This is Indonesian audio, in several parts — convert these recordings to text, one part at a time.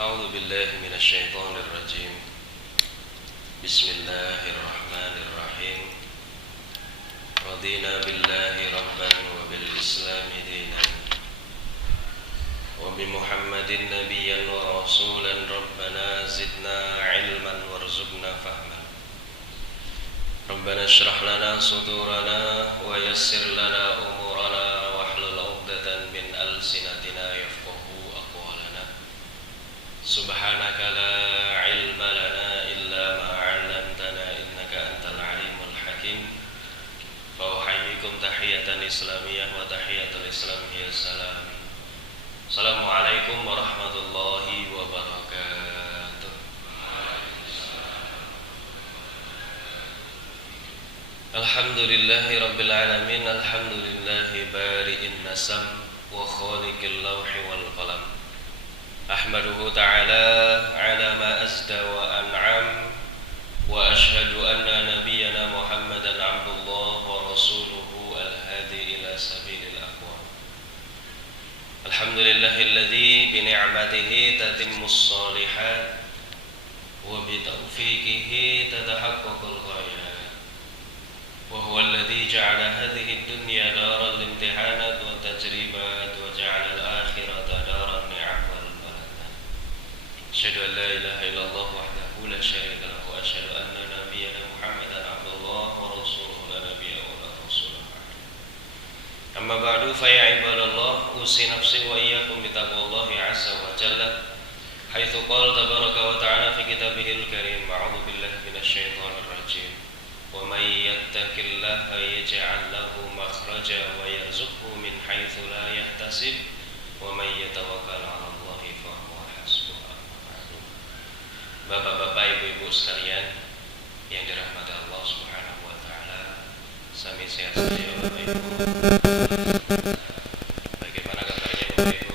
أعوذ بالله من الشيطان الرجيم. بسم الله الرحمن الرحيم. رضينا بالله ربا وبالإسلام دينا وبمحمد نبيا ورسولا ربنا زدنا علما وارزقنا فهما. ربنا اشرح لنا صدورنا ويسر لنا أمورنا واحلل عقدة من ألسنتنا يفقهوا أقوالنا. سبحانك لا علم لنا إلا ما علمتنا إنك أنت العليم الحكيم. فأحييكم تحية إسلامية وتحية الإسلام هي السلام. السلام عليكم ورحمة الله وبركاته. الحمد لله رب العالمين. الحمد لله بارئ النسم وخالق اللوح والقلم. أحمده تعالى على ما أزدى وأنعم، وأشهد أن نبينا محمدا عبد الله ورسوله الهادي إلى سبيل الأقوام. الحمد لله الذي بنعمته تتم الصالحات وبتوفيقه تتحقق الغايات، وهو الذي جعل هذه الدنيا دار الامتحانات والتجريبات وجعل الآخرة دار النعم والبركات. أشهد أن لا إله إلا الله وحده لا شريك له، وأشهد أن نبينا محمدا عبد الله ورسوله لا نبي ولا رسول بعده. أما بعد فيا عباد الله، أوصي نفسي وإياكم بتقوى الله عز وجل، حيث قال تبارك وتعالى في كتابه الكريم: أعوذ بالله من الشيطان الرجيم. ومن يتق الله يجعل له مخرجا ويرزقه من حيث لا يحتسب ومن يتوكل على الله فهو حسبه. Bapak-bapak, ibu-ibu sekalian yang dirahmati Allah Subhanahu wa taala, sami sehat saja Bapak Ibu. Bagaimana kabarnya Bapak Ibu?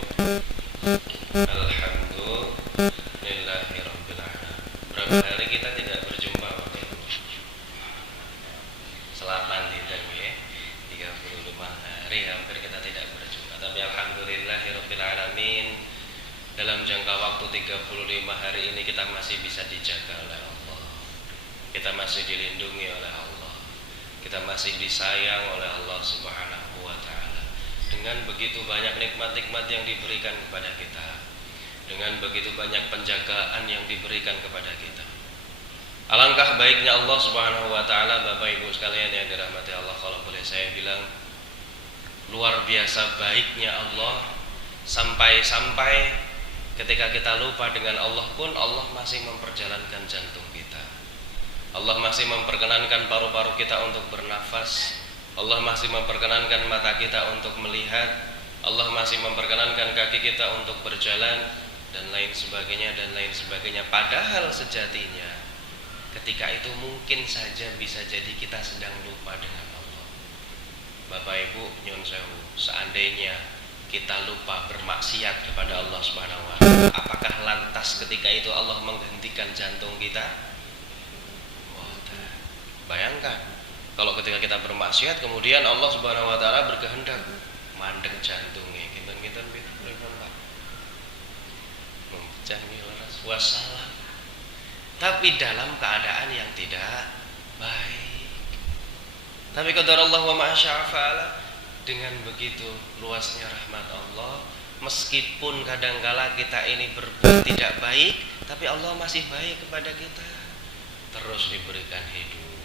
Alhamdulillahirabbil alamin. Berapa hari kita tidak berjumpa Bapak Ibu? Selapan tidak ya? 35 hari hampir kita tidak berjumpa. Tapi alhamdulillahirabbil alamin, dalam jangka waktu 35 hari ini kita masih bisa dijaga oleh Allah. Kita masih dilindungi oleh Allah. Kita masih disayang oleh Allah Subhanahu wa taala. Dengan begitu banyak nikmat-nikmat yang diberikan kepada kita, dengan begitu banyak penjagaan yang diberikan kepada kita. Alangkah baiknya Allah Subhanahu wa taala, Bapak Ibu sekalian yang dirahmati Allah, kalau boleh saya bilang luar biasa baiknya Allah, sampai-sampai ketika kita lupa dengan Allah pun Allah masih memperjalankan jantung kita. Allah masih memperkenankan paru-paru kita untuk bernafas. Allah masih memperkenankan mata kita untuk melihat. Allah masih memperkenankan kaki kita untuk berjalan, dan lain sebagainya dan lain sebagainya. Padahal sejatinya ketika itu mungkin saja bisa jadi kita sedang lupa dengan Allah. Bapak Ibu nyun sewu, seandainya kita lupa bermaksiat kepada Allah Subhanahu wa taala, apakah lantas ketika itu Allah menghentikan jantung kita? Bayangkan kalau ketika kita bermaksiat kemudian Allah Subhanahu wa taala berkehendak mandek jantungnya, kinten-kinten pripun Pak? Memecah laras wassalam. Tapi dalam keadaan yang tidak baik. Tapi qadarullah wa ma syaa fa'ala. Dengan begitu luasnya rahmat Allah, meskipun kadangkala kita ini berbuat tidak baik, tapi Allah masih baik kepada kita. Terus diberikan hidup,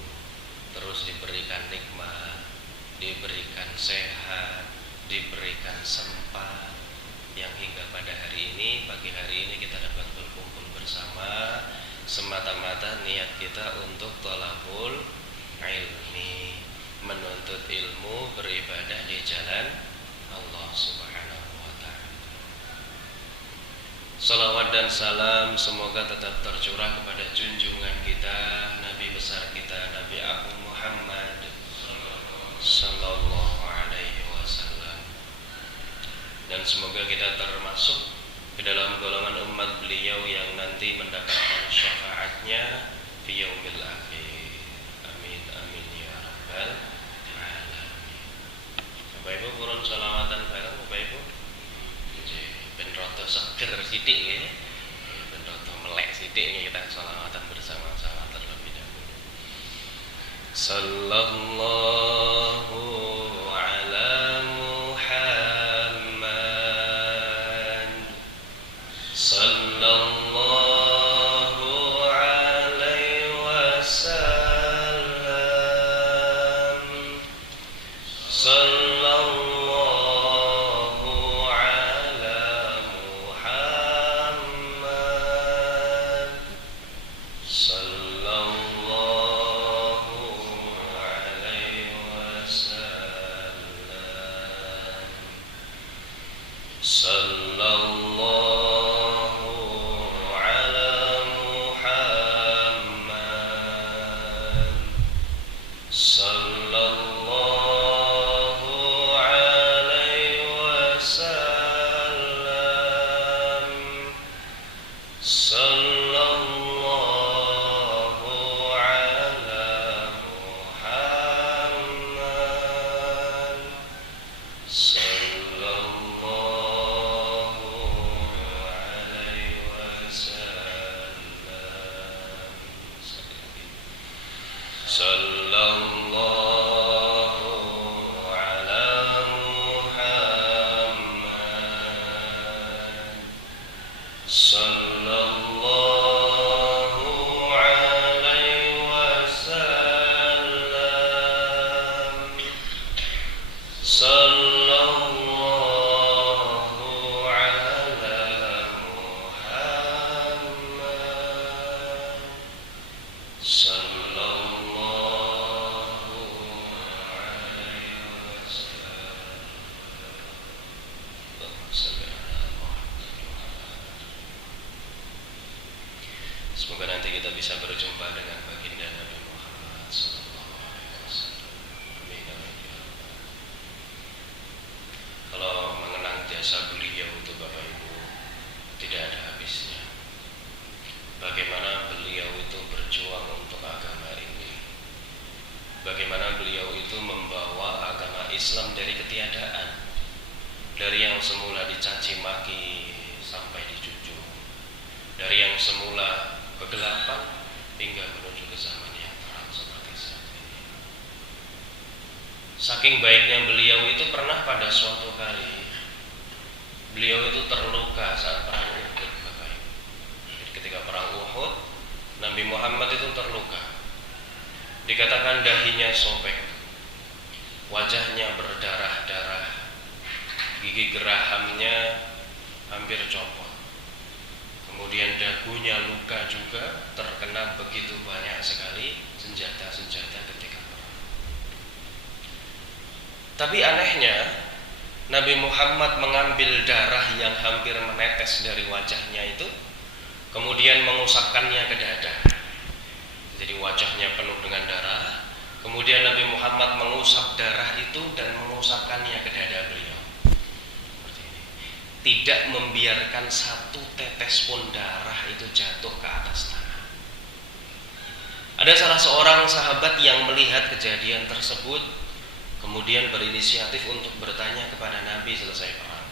terus diberikan nikmat, diberikan sehat, diberikan sempat, yang hingga pada hari ini, pagi hari ini kita dapat berkumpul bersama, semata-mata niat kita untuk thalabul ilmi, menuntut ilmu, beribadah di jalan Allah Subhanahu wa taala. Salawat dan salam semoga tetap tercurah kepada junjungan kita, Nabi besar kita, Nabi Agung Muhammad sallallahu alaihi wasallam. Dan semoga kita termasuk ke dalam golongan umat beliau yang nanti mendapatkan syafaatnya fi yaumil akhir. Amin amin ya rabbal alamin. Bapak Ibu purun sholawatan bareng Bapak Ibu. Ben rada seger sithik nggih. Sallallahu ala Muhammad. Sallallahu alaihi wasallam. Sallallahu ala Muhammad. Sallallahu alaihi wasallam. Sallallahu ala Muhammad. Sallallahu alaihi wasallam. Sallallahu ala Muhammad. Sallallahu alaihi wasallam. Sallallahu ala Muhammad. Sallallahu alaihi wasallam. Sallallahu ala Muhammad. Sallallahu alaihi wasallam. Semoga nanti kita bisa berjumpa dengan baginda Nabi Muhammad sallallahu alaihi wasallam. Amin amin ya rabbal. Kalau mengenang jasa beliau itu Bapak Ibu tidak ada habisnya. Bagaimana beliau itu berjuang untuk agama ini. Bagaimana beliau itu membawa agama Islam dari ketiadaan. Dari yang semula dicaci maki sampai dijunjung. Dari yang semula kegelapan hingga menuju ke zaman yang terang seperti saat ini. Saking baiknya beliau itu pernah pada suatu kali beliau itu terluka saat perang Uhud, Bapak Ibu. Ketika perang Uhud, Nabi Muhammad itu terluka. Dikatakan dahinya sobek, wajahnya berdarah-darah, gigi gerahamnya hampir copot. Kemudian dagunya luka juga, terkena begitu banyak sekali senjata-senjata ketika perang. Tapi anehnya, Nabi Muhammad mengambil darah yang hampir menetes dari wajahnya itu, kemudian mengusapkannya ke dada. Jadi wajahnya penuh dengan darah, kemudian Nabi Muhammad mengusap darah itu dan mengusapkannya ke dada beliau. Tidak membiarkan satu tetes pun darah itu jatuh ke atas tanah. Ada salah seorang sahabat yang melihat kejadian tersebut, kemudian berinisiatif untuk bertanya kepada Nabi selesai perang.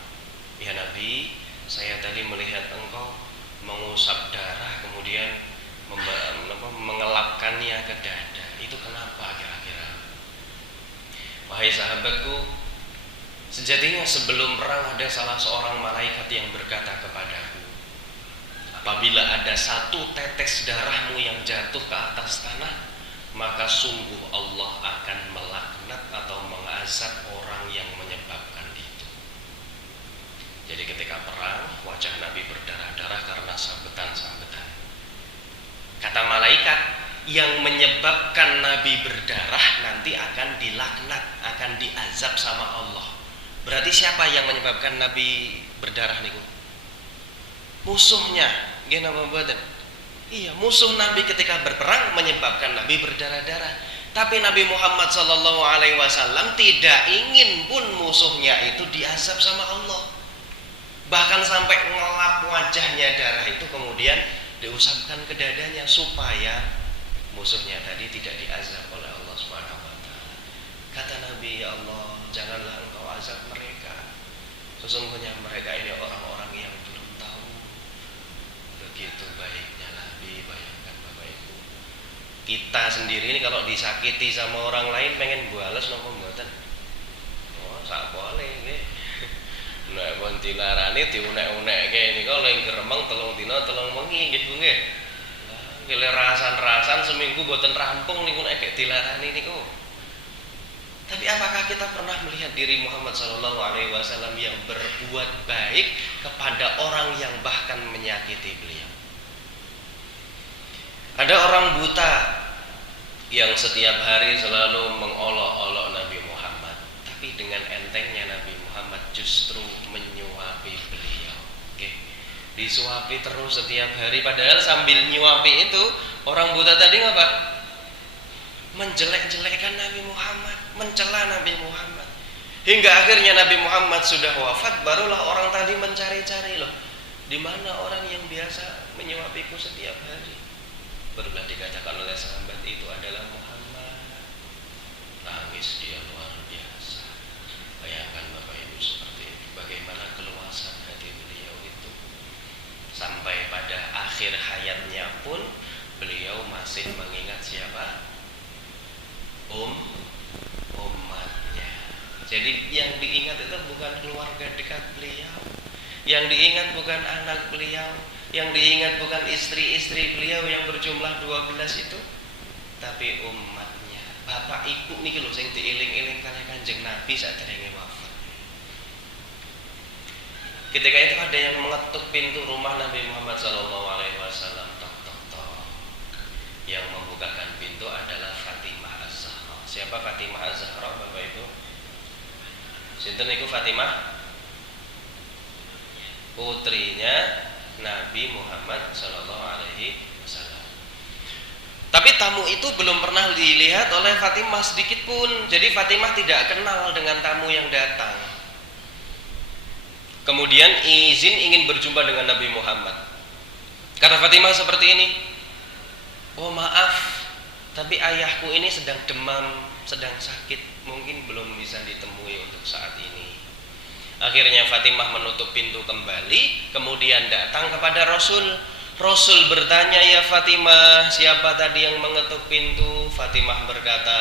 Ya Nabi, saya tadi melihat engkau mengusap darah kemudian mengelapkannya ke dada. Itu kenapa kira-kira? Wahai sahabatku, sejatinya sebelum perang ada salah seorang malaikat yang berkata kepadaku, apabila ada satu tetes darahmu yang jatuh ke atas tanah, maka sungguh Allah akan melaknat atau mengazab orang yang menyebabkan itu. Jadi ketika perang, wajah Nabi berdarah-darah karena sabetan-sabetan. Kata malaikat, yang menyebabkan Nabi berdarah nanti akan dilaknat, akan diazab sama Allah. Berarti siapa yang menyebabkan Nabi berdarah niku? Musuhnya, gimana badan? Iya, musuh Nabi ketika berperang menyebabkan Nabi berdarah-darah. Tapi Nabi Muhammad sallallahu alaihi wasallam tidak ingin pun musuhnya itu diazab sama Allah. Bahkan sampai ngelap wajahnya darah itu kemudian diusapkan ke dadanya supaya musuhnya tadi tidak diazab oleh Allah Subhanahu wa taala. Kata Nabi, ya Allah, janganlah engkau azab mereka. Sesungguhnya mereka ini orang-orang yang belum tahu. Begitu baiknya Nabi, bayangkan Bapak Ibu. Kita sendiri ini kalau disakiti sama orang lain pengen balas napa mboten? Oh, sak boleh nggih. Nek pun dilarani diunek-unekke nika leng gremeng 3 dina 3 wengi nggih Bu nggih. Lah rasan-rasan seminggu mboten rampung niku nek dilarani niku. Tapi apakah kita pernah melihat diri Muhammad sallallahu alaihi wasallam yang berbuat baik kepada orang yang bahkan menyakiti beliau? Ada orang buta yang setiap hari selalu mengolok-olok Nabi Muhammad, tapi dengan entengnya Nabi Muhammad justru menyuapi beliau. Oke. Disuapi terus setiap hari, padahal sambil nyuapi itu orang buta tadi ngapa? Menjelek-jelekkan Nabi Muhammad, mencela Nabi Muhammad. Hingga akhirnya Nabi Muhammad sudah wafat, barulah orang tadi mencari-cari, loh, di mana orang yang biasa menyuapiku setiap hari? Barulah dikatakan oleh sahabat itu adalah Muhammad. Tangis dia luar biasa. Bayangkan Bapak Ibu seperti itu, bagaimana keluasan hati beliau itu. Sampai pada akhir hayatnya pun beliau masih mengingat siapa? Umatnya. Jadi yang diingat itu bukan keluarga dekat beliau, yang diingat bukan anak beliau, yang diingat bukan istri-istri beliau yang berjumlah 12 itu, tapi umatnya. Bapak ibu niki lho sing diiling-iling kali Kanjeng Nabi saderenge wafat. Ketika itu ada yang mengetuk pintu rumah Nabi Muhammad SAW. Tok tok tok. Yang membukakan pintu adalah Fatimah Az-Zahra. Siapa Fatimah Az-Zahra Bapak Ibu? Sinten niku Fatimah? Putrinya Nabi Muhammad sallallahu alaihi wasallam. Tapi tamu itu belum pernah dilihat oleh Fatimah sedikit pun. Jadi Fatimah tidak kenal dengan tamu yang datang. Kemudian izin ingin berjumpa dengan Nabi Muhammad. Kata Fatimah seperti ini, "Oh maaf, tapi ayahku ini sedang demam, sedang sakit, mungkin belum bisa ditemui untuk saat ini." Akhirnya Fatimah menutup pintu kembali, kemudian datang kepada Rasul. Rasul bertanya, "Ya Fatimah, siapa tadi yang mengetuk pintu?" Fatimah berkata,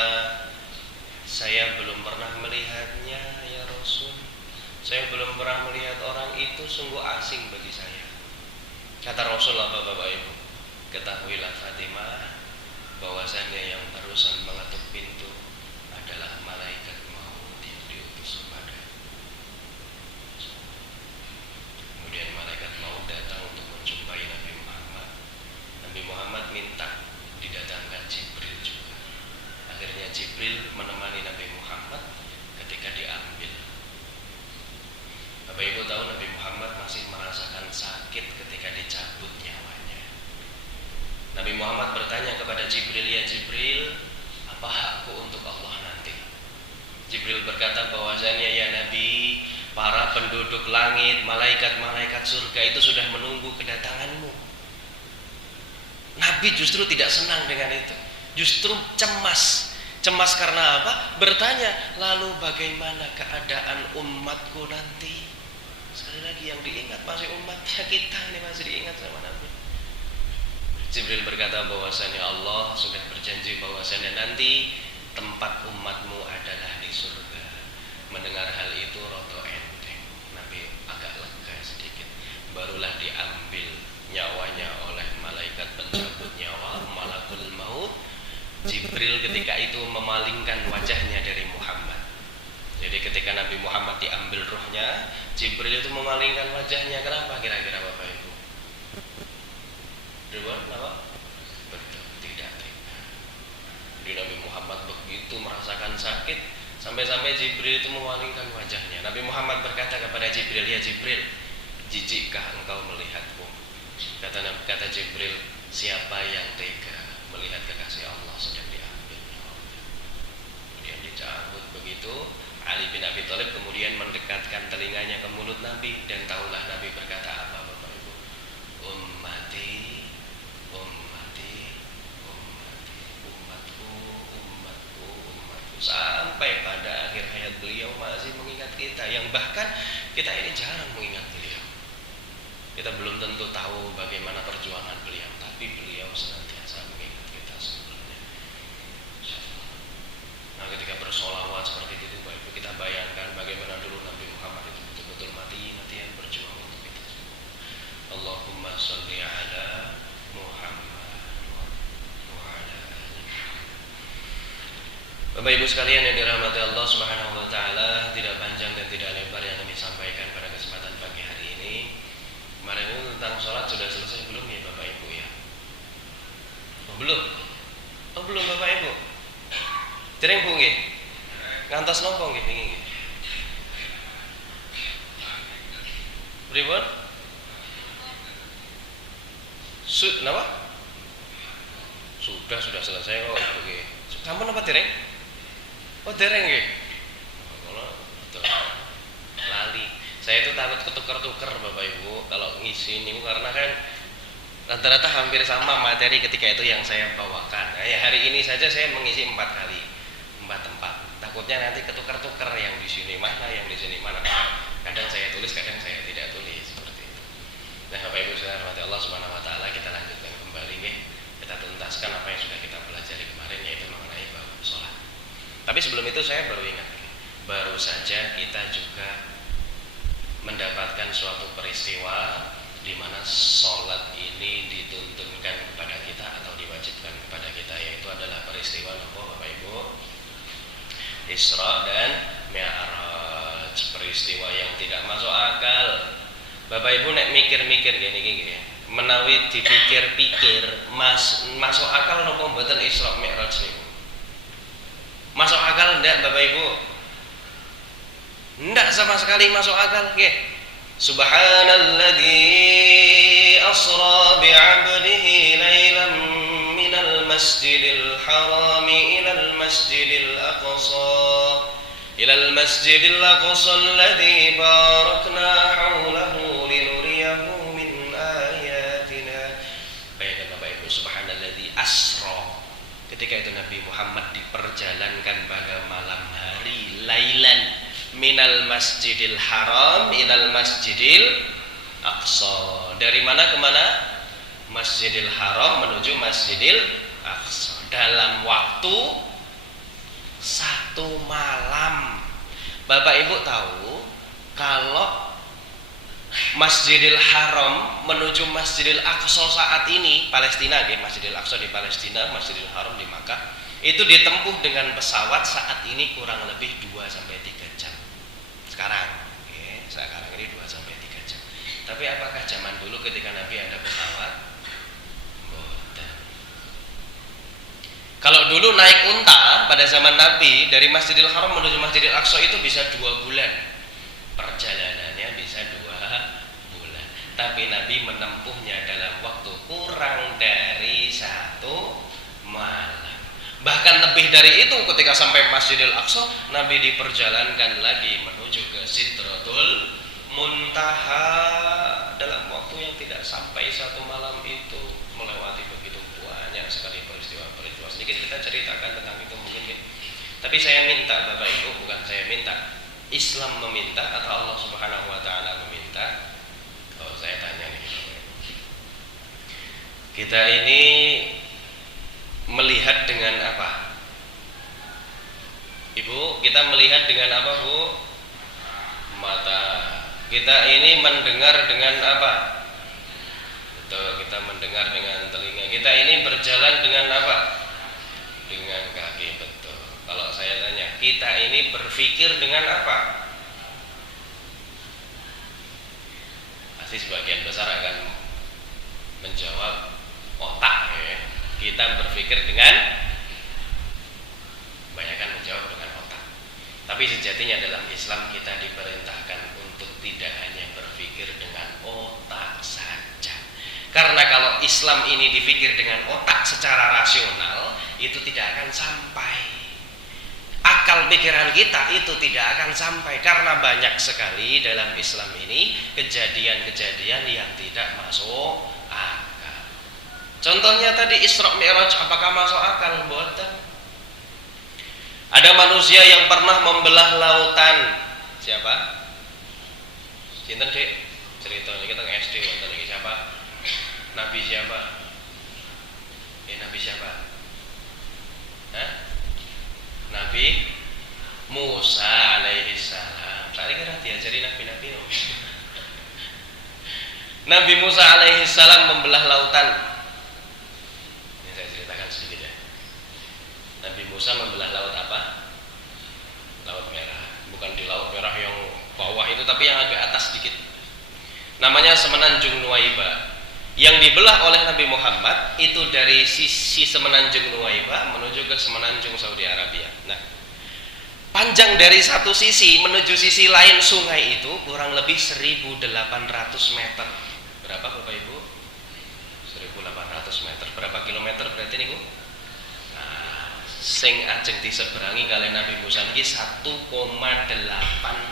"Saya belum pernah melihatnya ya Rasul. Saya belum pernah melihat orang itu, sungguh asing bagi saya." Kata Rasul apa Bapak Ibu? "Ketahuilah Fatimah, bahwasannya yang barusan mengetuk pintu adalah malaikat maut yang diutus kepada." Kemudian malaikat maut datang untuk menjumpai Nabi Muhammad. Nabi Muhammad minta didatangkan Jibril juga. Akhirnya Jibril menemani Nabi Muhammad ketika diambil. Bapak Ibu tahu Nabi Muhammad masih merasakan sakit ketika dicabut nyawanya. Nabi Muhammad bertanya kepada Jibril, "Ya Jibril, apa hakku untuk Allah nanti?" Jibril berkata bahwasanya, "Ya Nabi, para penduduk langit, malaikat-malaikat surga itu sudah menunggu kedatanganmu." Nabi justru tidak senang dengan itu, justru cemas. Cemas karena apa? Bertanya, "Lalu bagaimana keadaan umatku nanti?" Sekali lagi yang diingat masih umatnya, kita ini masih diingat sama Nabi. Jibril berkata bahwasanya Allah sudah berjanji bahwasanya nanti tempat umatmu adalah di surga. Mendengar hal itu roto enteng, Nabi agak lega sedikit. Barulah diambil nyawanya oleh malaikat pencabut nyawa, malakul maut. Jibril ketika itu memalingkan wajahnya dari Muhammad. Jadi ketika Nabi Muhammad diambil ruhnya, Jibril itu memalingkan wajahnya. Kenapa kira-kira Bapak Ibu? Ridwan, kenapa? Betul, tidak tega. Jadi Nabi Muhammad begitu merasakan sakit, sampai-sampai Jibril itu memalingkan wajahnya. Nabi Muhammad berkata kepada Jibril, "Ya Jibril, jijikkah engkau melihatku?" Kata Jibril, "Siapa yang tega melihat kekasih Allah sedang diambil?" Kemudian dicabut begitu. Ali bin Abi Thalib kemudian mendekatkan telinganya ke mulut Nabi, dan tahulah Nabi berkata apa Bapak Ibu? "Ummati, ummati, ummati, umatku, umatku, umatku." Sampai pada akhir hayat beliau masih mengingat kita, yang bahkan kita ini jarang mengingat beliau. Kita belum tentu tahu bagaimana perjuangan beliau, tapi beliau senantiasa mengingat kita sebelumnya. Bapak Ibu sekalian yang dirahmati Allah Subhanahu wa taala, tidak panjang dan tidak lebar yang kami sampaikan pada kesempatan pagi hari ini. Kemarin itu tentang sholat sudah selesai belum ya Bapak Ibu ya? Oh, belum. Oh, belum Bapak Ibu. Dereng Bu nggih. Ngantos napa nggih wingi nggih? Pripun? Napa? Sudah selesai kok Ibu nggih. Sampun apa dereng? Oh, dereng nggih. Kalau lali. Saya itu takut ketukar-tukar Bapak Ibu kalau ngisi ini karena kan rata-rata hampir sama materi ketika itu yang saya bawakan. Nah, ya hari ini saja saya mengisi 4 kali, 4 tempat. Takutnya nanti ketukar-tukar yang di sini mana, yang di sini mana. Kadang saya tulis, kadang saya tidak tulis seperti itu. Nah, Bapak Ibu saudara rahmati Allah Subhanahu wa taala, kita lanjutkan kembali nih. Kita tuntaskan apa yang sudah kita pelajari kemarin, yaitu mengenai bab sholat. Tapi sebelum itu saya baru ingat, baru saja kita juga mendapatkan suatu peristiwa di mana sholat ini dituntunkan kepada kita atau diwajibkan kepada kita, yaitu adalah peristiwa apa Bapak Ibu? Isra dan Mi'raj, peristiwa yang tidak masuk akal. Bapak Ibu nek mikir-mikir gini, menawi dipikir-pikir masuk akal napa mboten Isra Mi'raj niku? Masuk akal ndak Bapak Ibu? Ndak sama sekali masuk akal nggih. Subhanalladzi asra bi'abdihi lailan minal masjidil harami ilal masjidil aqsa alladzi barakna haulahu linuriyahu min ayatina. Bayangkan Bapak Ibu, subhanalladzi asra. Ketika itu Nabi Muhammad diperjalankan pada malam hari lailan minal masjidil haram ilal masjidil aqsa. Dari mana ke mana? Masjidil haram menuju masjidil aqsa dalam waktu 1 malam. Bapak Ibu tahu kalau Masjidil Haram menuju Masjidil Aqsa saat ini, Palestina, Masjidil Aqsa di Palestina, Masjidil Haram di Makkah, itu ditempuh dengan pesawat saat ini kurang lebih 2-3 jam. Sekarang ini 2-3 jam. Tapi apakah zaman dulu ketika Nabi ada pesawat? Boten. Kalau dulu naik unta pada zaman Nabi dari Masjidil Haram menuju Masjidil Aqsa itu bisa 2 bulan. Perjalanannya bisa 2 bulan. Tapi Nabi menempuhnya dalam waktu kurang dari 1 malam. Bahkan lebih dari itu, ketika sampai Masjidil Aqsa, Nabi diperjalankan lagi menuju ke Sidratul Muntaha dalam waktu yang tidak sampai 1 malam itu, melewati begitu banyak sekali peristiwa-peristiwa. Sedikit kita ceritakan tentang itu mungkin ya. Tapi saya minta Bapak Ibu, bukan saya minta, Islam meminta atau Allah Subhanahu wa taala meminta? Oh, saya tanya nih. Kita ini melihat dengan apa? Ibu, kita melihat dengan apa, Bu? Mata. Kita ini mendengar dengan apa? Betul, kita mendengar dengan telinga. Kita ini berjalan dengan apa? Dengan kaki, betul. Kalau saya tanya, kita ini berpikir dengan apa? Pasti sebagian besar akan menjawab otak ya. Kita berpikir dengan, kebanyakan menjawab dengan otak. Tapi sejatinya dalam Islam kita diperintahkan untuk tidak hanya berpikir dengan otak saja. Karena kalau Islam ini dipikir dengan otak secara rasional, itu tidak akan sampai. Akal pikiran kita itu tidak akan sampai, karena banyak sekali dalam Islam ini kejadian-kejadian yang tidak masuk akal. Contohnya tadi Isra Mi'raj, apakah masuk akal? Boten. Ada manusia yang pernah membelah lautan. Siapa? Sinten Dek? Ceritanya kita SD wonten iki siapa? Nabi siapa? Nabi siapa? Hah? Nabi Musa alaihi salam. Tadi kira diajari nabi-nabi. Nabi Musa alaihi salam membelah lautan. Ini saya ceritakan sedikit ya. Nabi Musa membelah laut apa? Laut Merah. Bukan di Laut Merah yang bawah itu, tapi yang agak atas sedikit. Namanya Semenanjung Nuwaiba. Yang dibelah oleh Nabi Muhammad itu dari sisi Semenanjung Nuwaiba menuju ke Semenanjung Saudi Arabia. Nah, panjang dari satu sisi menuju sisi lain sungai itu kurang lebih 1.800 meter. Berapa Bapak Ibu? 1.800 meter. Berapa kilometer berarti niku? Nah, sing ajeng diseberangi kali Nabi Musa niki 1,8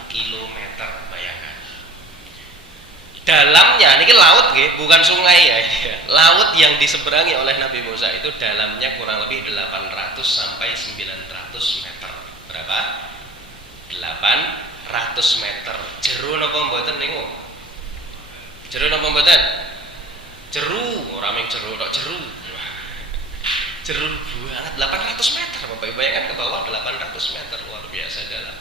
kilometer, bayangkan. Dalamnya, ini laut bukan sungai ya. Laut yang diseberangi oleh Nabi Musa itu dalamnya kurang lebih 800 sampai 900 meter. Berapa? 800 meter. Jeru napa mboten niku? Jeru napa mboten? Jeru, ora mung jeru tok jeru. Jeru banget 800 meter. Bapak Ibu bayangkan ke bawah 800 meter, luar biasa dalam.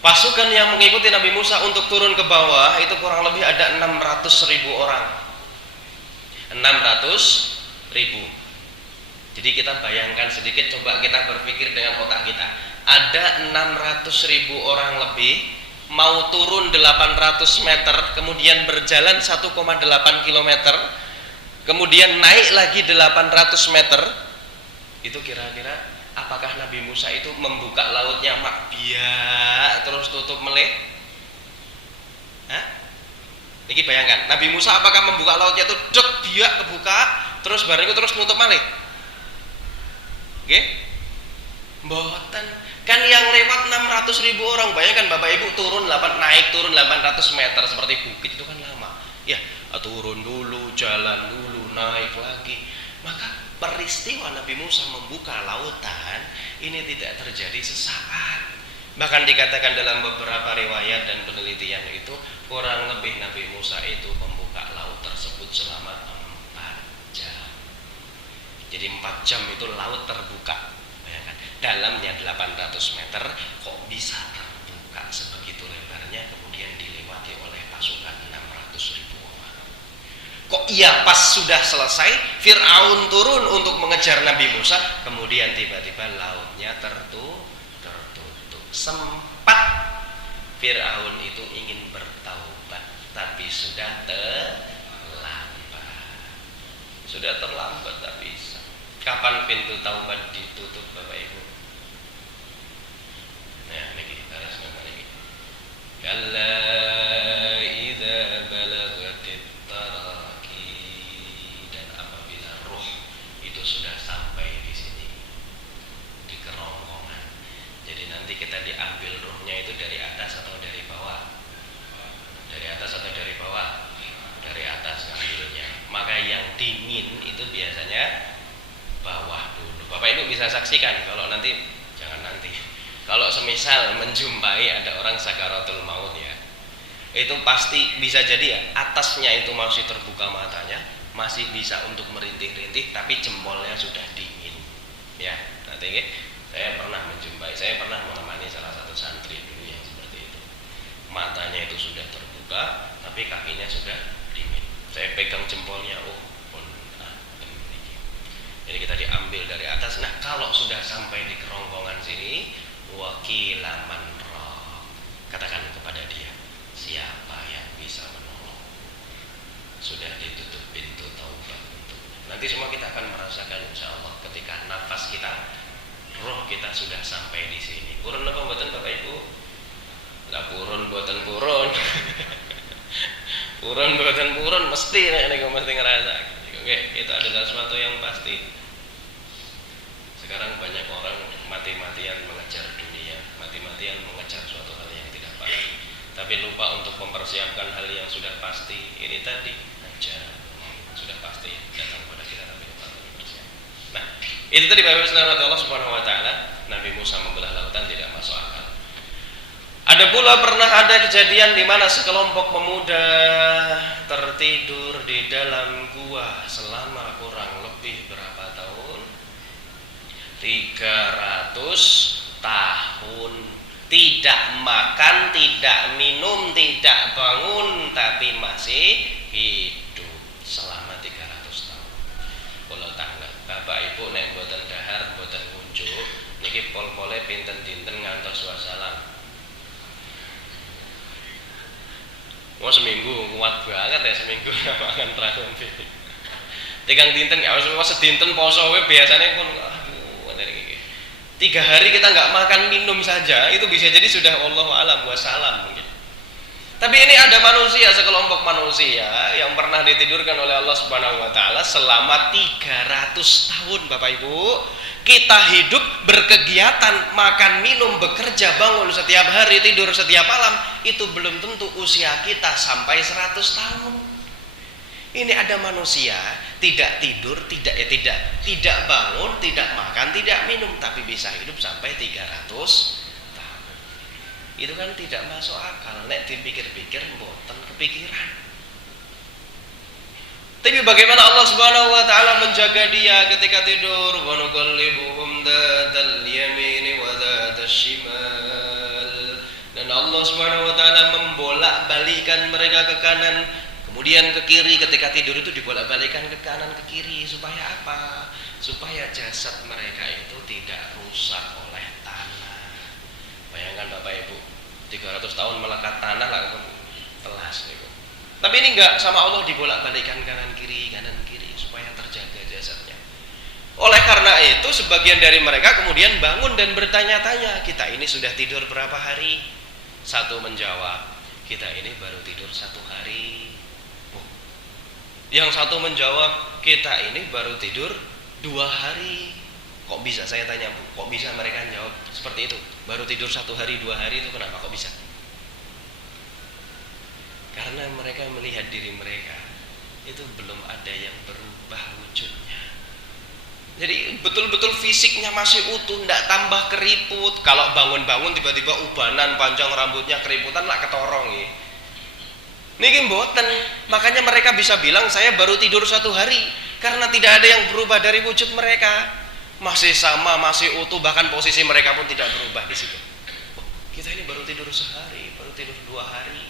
Pasukan yang mengikuti Nabi Musa untuk turun ke bawah itu kurang lebih ada 600.000 orang. 600.000. Jadi kita bayangkan sedikit, coba kita berpikir dengan otak kita. Ada 600.000 orang lebih mau turun 800 meter, kemudian berjalan 1,8 kilometer, kemudian naik lagi 800 meter. Itu kira-kira apakah Nabi Musa itu membuka lautnya mak biak terus tutup meleh? Hah? Niki bayangkan, Nabi Musa apakah membuka lautnya itu dek biak kebuka terus bariku terus nutup malih? Nggih? Mboten. Kan yang lewat 600.000 orang, bayangkan Bapak Ibu naik turun 800 meter seperti bukit itu kan lama. Ya, turun dulu, jalan dulu, naik lagi. Maka peristiwa Nabi Musa membuka lautan ini tidak terjadi sesaat. Bahkan dikatakan dalam beberapa riwayat dan penelitian itu kurang lebih Nabi Musa itu membuka laut tersebut selama 4 jam. Jadi 4 jam itu laut terbuka. Bayangkan, dalamnya 800 meter kok bisa terbuka sebegitu lebarnya, kemudian dilewati oleh pasukan 600.000 orang. Kok iya pas sudah selesai Fir'aun turun untuk mengejar Nabi Musa, kemudian tiba-tiba lautnya tertutup. Sempat Fir'aun itu ingin bertaubat, tapi sudah terlambat, tak bisa. Kapan pintu taubat ditutup Bapak Ibu? Nah, ini harus ngomong ini. Kalla idza balagatit taraqi, dan apabila ruh itu sudah sampai di sini, di kerongkongan. Jadi nanti kita diambil ruhnya itu dari atas atau dari bawah? Dari atas atau dari bawah? Dari atas ngambilnya. Maka yang dingin itu biasanya bawah dulu. Bapak Ibu bisa saksikan kalau semisal menjumpai ada orang sakaratul maut ya, itu pasti bisa jadi ya atasnya itu masih terbuka matanya, masih bisa untuk merintih-rintih, tapi jempolnya sudah dingin ya. Nanti saya pernah menemani salah satu santri dulu yang seperti itu, matanya itu sudah terbuka tapi kakinya sudah dingin. Saya pegang jempolnya, jadi kita diambil dari atas. Nah, kalau sudah sampai di kerongkongan sini, wakilaman roh, katakan kepada dia, siapa yang bisa menolong? Sudah ditutup pintu taubat untuknya. Nanti semua kita akan merasakan insya Allah ketika nafas kita, roh kita sudah sampai di sini. Purun apa mboten Bapak Ibu? Lah purun mboten purun. Purun mboten purun mesti mesti ngerasa. Oke, itu adalah sesuatu yang pasti. Sekarang banyak orang mati-matian mengejar dunia, mati-matian mengejar suatu hal yang tidak pasti, tapi lupa untuk mempersiapkan hal yang sudah pasti. Ini tadi aja sudah pasti datang pada kita, tapi lupa untuk mempersiapkan. Nah, itu tadi Bapak Ibu saudara Allah Subhanahu wa taala, Nabi Musa membelah lautan tidak masuk akal. Ada pula pernah ada kejadian di mana sekelompok pemuda tertidur di dalam gua selama kurang lebih berapa tahun? 300 tahun, tidak makan, tidak minum, tidak bangun, tapi masih hidup selama 300 tahun. Kalau tangga Bapak Ibu nek mboten dahar Tegang dinten ya wis sedinten poso we biasanya pun aduh dari 3 hari kita nggak makan minum saja itu bisa jadi sudah wallahu alam wasalam mungkin. Tapi ini ada manusia, sekelompok manusia yang pernah ditidurkan oleh Allah Subhanahu wa taala selama 300 tahun Bapak Ibu. Kita hidup berkegiatan, makan, minum, bekerja, bangun setiap hari, tidur setiap malam, itu belum tentu usia kita sampai 100 tahun. Ini ada manusia tidak tidur, tidak bangun, tidak makan, tidak minum, tapi bisa hidup sampai 300 tahun. Itu kan tidak masuk akal. Nek dipikir-pikir mboten kepikiran. Tapi bagaimana Allah Subhanahu wa taala menjaga dia ketika tidur? Wa nuqallibuhum dzatal yamini wa dzatal shimal. Dan Allah Subhanahu wa taala membolak-balikan mereka ke kanan kemudian ke kiri. Ketika tidur itu dibolak-balikan ke kanan ke kiri supaya apa? Supaya jasad mereka itu tidak rusak oleh tanah. Bayangkan Bapak Ibu, 300 tahun melekat tanah langsung telas gitu. Tapi ini enggak, sama Allah dibolak-balikan kanan kiri supaya terjaga jasadnya. Oleh karena itu sebagian dari mereka kemudian bangun dan bertanya-tanya, kita ini sudah tidur berapa hari? Satu menjawab, kita ini baru tidur 1 hari. Yang satu menjawab, kita ini baru tidur 2 hari. Kok bisa? Saya tanya Bu, kok bisa mereka jawab seperti itu? Baru tidur 1 hari, 2 hari itu kenapa? Kok bisa? Karena mereka melihat diri mereka itu belum ada yang berubah wujudnya. Jadi betul-betul fisiknya masih utuh, tidak tambah keriput. Kalau bangun-bangun tiba-tiba ubanan, panjang rambutnya, keriputan lah ketorong ya. Niki mboten. Makanya mereka bisa bilang saya baru tidur 1 hari karena tidak ada yang berubah dari wujud mereka. Masih sama, masih utuh, bahkan posisi mereka pun tidak berubah di situ. Kita ini baru tidur 1 hari, baru tidur 2 hari.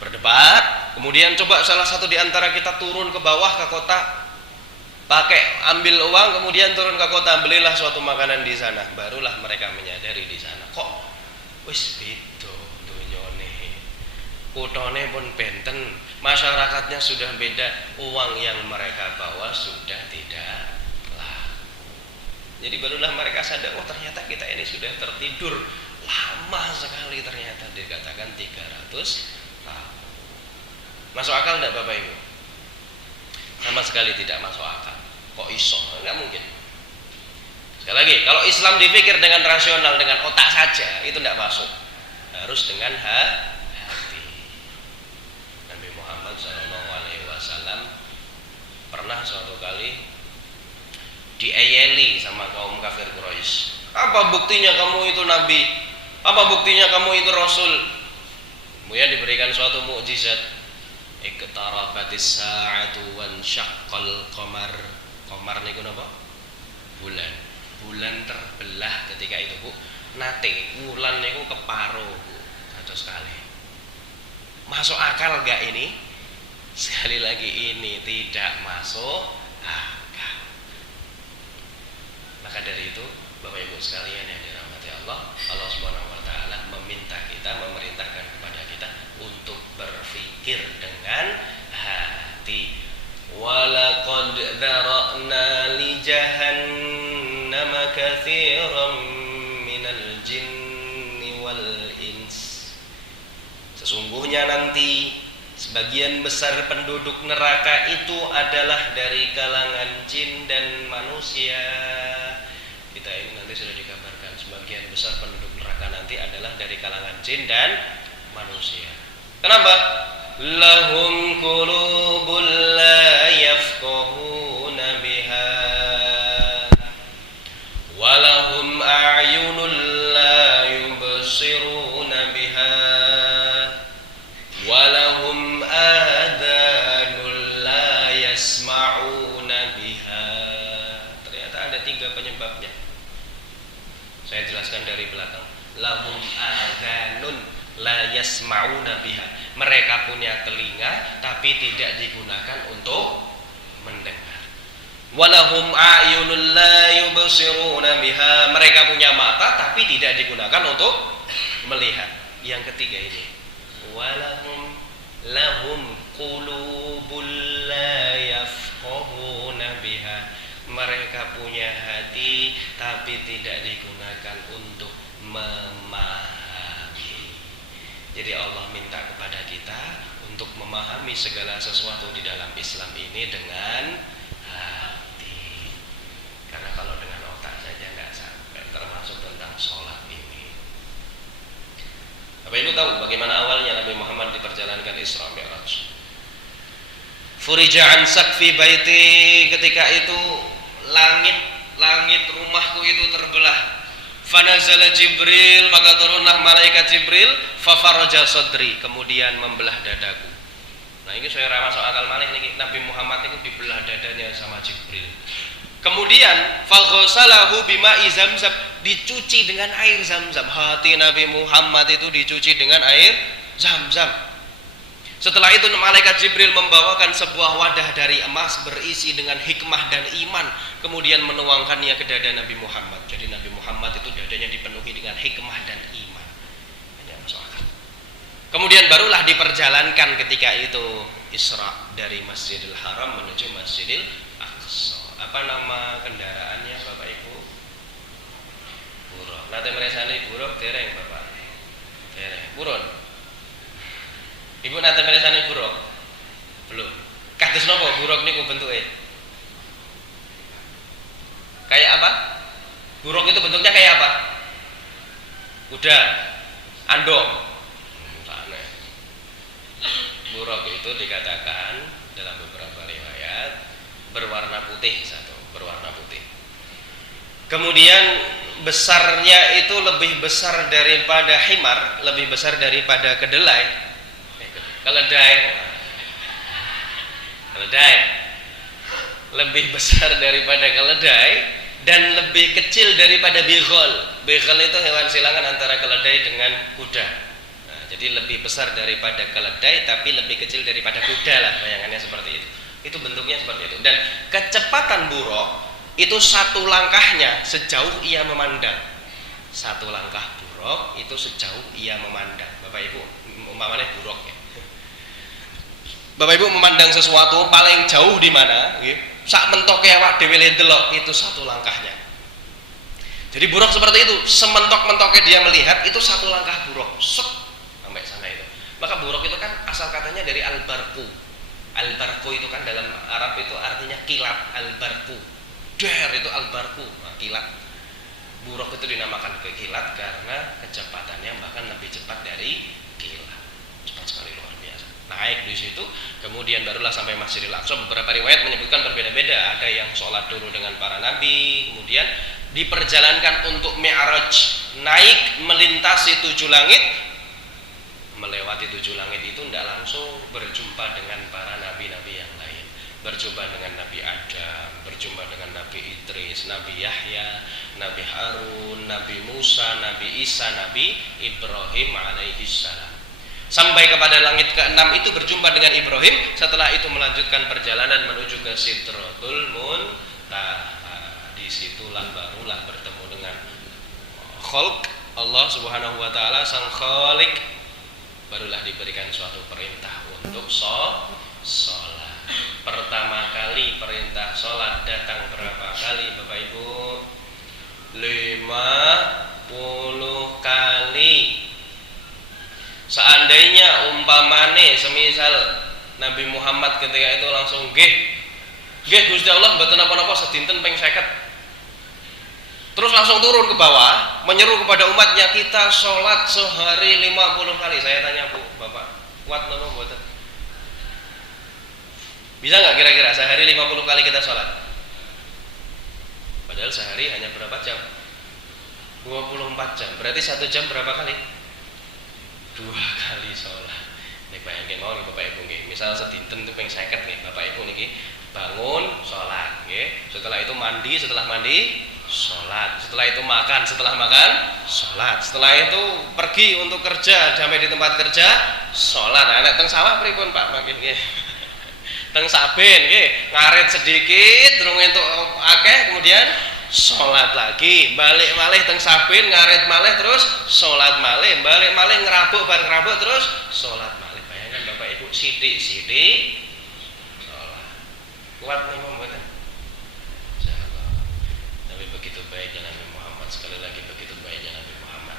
Berdebat, kemudian coba salah satu di antara kita turun ke bawah ke kota, pakai ambil uang, kemudian turun ke kota, belilah suatu makanan di sana. Barulah mereka menyadari di sana, kok wis beda dunyane. Kutone pun benten, masyarakatnya sudah beda, uang yang mereka bawa sudah tidak laku. Jadi barulah mereka sadar, oh ternyata kita ini sudah tertidur lama sekali, ternyata dikatakan 300 tahun. Masuk akal tidak Bapak Ibu? Sama sekali tidak masuk akal. Kok iso? Enggak mungkin. Sekali lagi, kalau Islam dipikir dengan rasional, dengan otak saja, itu tidak masuk. Harus dengan hati. Nabi Muhammad SAW pernah suatu kali dieyeli sama kaum kafir Quraisy. Apa buktinya kamu itu Nabi? Apa buktinya kamu itu Rasul? Kemudian diberikan suatu mukjizat. Iqtarabatis sa'atu wan syaqqal qamar. Qamar niku napa? Bulan. Bulan terbelah ketika itu, Bu. Nate wulan niku keparo, Bu. Satu sekali. Masuk akal enggak ini? Sekali lagi ini tidak masuk akal. Maka dari itu, Bapak Ibu sekalian yang dirahmati Allah, Allah Subhanahu wa taala meminta kita, memerintahkan kepada kita untuk berpikir dengan hati. Walaqad dzara'na li jahannama katsiran minal jinni wal ins. Sesungguhnya nanti sebagian besar penduduk neraka itu adalah dari kalangan jin dan manusia. Kita ini nanti sudah dikabarkan sebagian besar penduduk neraka nanti adalah dari kalangan jin dan manusia. Kenapa? Lahum qulubul la yafqahuna biha walahum a'yunul la yubsiruna biha walahum adhanul la yasma'una biha. Ternyata ada 3 penyebabnya. Saya jelaskan dari belakang. Lahum adhanun la yasma'una biha. Mereka punya telinga tapi tidak digunakan untuk mendengar. Walahum a'yunul la yubsiruna biha. Mereka punya mata tapi tidak digunakan untuk melihat. Yang ketiga ini, lahum qulubul la yafqahuna mereka punya hati tapi tidak digunakan untuk memahami. Jadi Allah minta kepada kita untuk memahami segala sesuatu di dalam Islam ini dengan hati. Karena kalau dengan otak saja nggak sampai, termasuk tentang sholat ini. Bapak Ibu tahu bagaimana awalnya Nabi Muhammad diperjalankan Isra Mi'raj? Furija an sakfi baiti, ketika itu langit rumahku itu terbelah. Fanazala Jibril, maka turunlah malaikat Jibril, fafaraja sadri, kemudian membelah dadaku. Nah ini saya masuk akal malih nih, Nabi Muhammad itu dibelah dadanya sama Jibril. Kemudian faghasalahu bima'i zamzam, dicuci dengan air Zamzam. Hati Nabi Muhammad itu dicuci dengan air Zamzam. Setelah itu malaikat Jibril membawakan sebuah wadah dari emas berisi dengan hikmah dan iman, kemudian menuangkannya ke dada Nabi Muhammad. Jadi Nabi Muhammad itu dadanya dipenuhi dengan hikmah dan iman. Ini masuk akal. Kemudian barulah diperjalankan ketika itu Isra dari Masjidil Haram menuju Masjidil Aqsa. Apa nama kendaraannya Bapak Ibu? Buruk. Nanti mereka buruk dereng Bapak. Dereng. Burun. Ibu nate mirsani buruk? Belum. Kados napa buruk niku bentuke? Kayak apa? Buruk itu bentuknya kayak apa? Kuda, andong. Sana. Buruk itu dikatakan dalam beberapa riwayat berwarna putih satu, berwarna putih. Kemudian besarnya itu lebih besar daripada himar, lebih besar daripada kedelai. Keledai lebih besar daripada keledai dan lebih kecil daripada bighal. Bighal itu hewan silangan antara keledai dengan kuda. Nah, jadi lebih besar daripada keledai tapi lebih kecil daripada kuda lah, bayangannya seperti itu. Itu bentuknya seperti itu. Dan kecepatan buruk itu satu langkahnya sejauh ia memandang. Satu langkah buruk itu sejauh ia memandang. Bapak Ibu, umpamanya buruk ya. Bapak Ibu memandang sesuatu paling jauh di mana? Sak mentoke awak dhewe ndelok itu satu langkahnya. Jadi buruk seperti itu, sementok-mentoknya dia melihat itu satu langkah buruk, sampai sana itu. Maka buruk itu kan asal katanya dari al-barqu. Al-barqu itu kan dalam Arab itu artinya kilat, al-barqu. Der itu al-barqu, nah, kilat. Buruk itu dinamakan kilat karena kecepatannya bahkan lebih cepat dari kilat. Cepat sekali luar biasa. Naik di situ, kemudian barulah sampai Masjidil Aqsa. Beberapa riwayat menyebutkan berbeda-beda. Ada yang sholat dulu dengan para nabi, kemudian diperjalankan untuk Mi'raj, naik melintasi 7 langit, melewati 7 langit itu tidak langsung berjumpa dengan para nabi-nabi yang lain. Berjumpa dengan Nabi Adam, berjumpa dengan Nabi Idris, Nabi Yahya, Nabi Harun, Nabi Musa, Nabi Isa, Nabi Ibrahim alaihissalam. Sampai kepada langit ke-6 itu berjumpa dengan Ibrahim. Setelah itu melanjutkan perjalanan menuju ke Sidratul Muntaha. Disitulah barulah bertemu dengan Khalq Allah Subhanahu wa taala, sang Khaliq. Barulah diberikan suatu perintah untuk sholat. Pertama kali perintah sholat datang berapa kali Bapak Ibu? 50 kali. Seandainya umpamane semisal Nabi Muhammad ketika itu langsung nggih Gusti Allah mboten napa-napa sedinten ping 50. Terus langsung turun ke bawah menyeru kepada umatnya, kita sholat sehari 50 kali. Saya tanya Bu, Bapak, kuat napa mboten? Bisa nggak kira-kira sehari 50 kali kita sholat? Padahal sehari hanya berapa jam? 24 jam. Berarti 1 jam berapa kali? 2 kali sholat. Nih bayangin mau nih Bapak Ibu nih. Misal sedinten itu ping 50 nih Bapak Ibu nih bangun sholat, nih. Setelah itu mandi, setelah mandi sholat, setelah itu makan, setelah makan sholat, setelah itu pergi untuk kerja, sampai di tempat kerja sholat. Nah, teng sawah pripun Pak makin nih. Teng saben nih ngaret sedikit, terus entuk akeh kemudian sholat lagi, balik malih teng saben ngaret malih terus sholat malih, balik malih ngerabuk bar ngerabuk terus sholat malih. Bayangkan Bapak Ibu sithik-sithik sholat. Kuat napa mboten? Insyaallah. begitu baiknya Nabi Muhammad, sekali lagi begitu baiknya Nabi Muhammad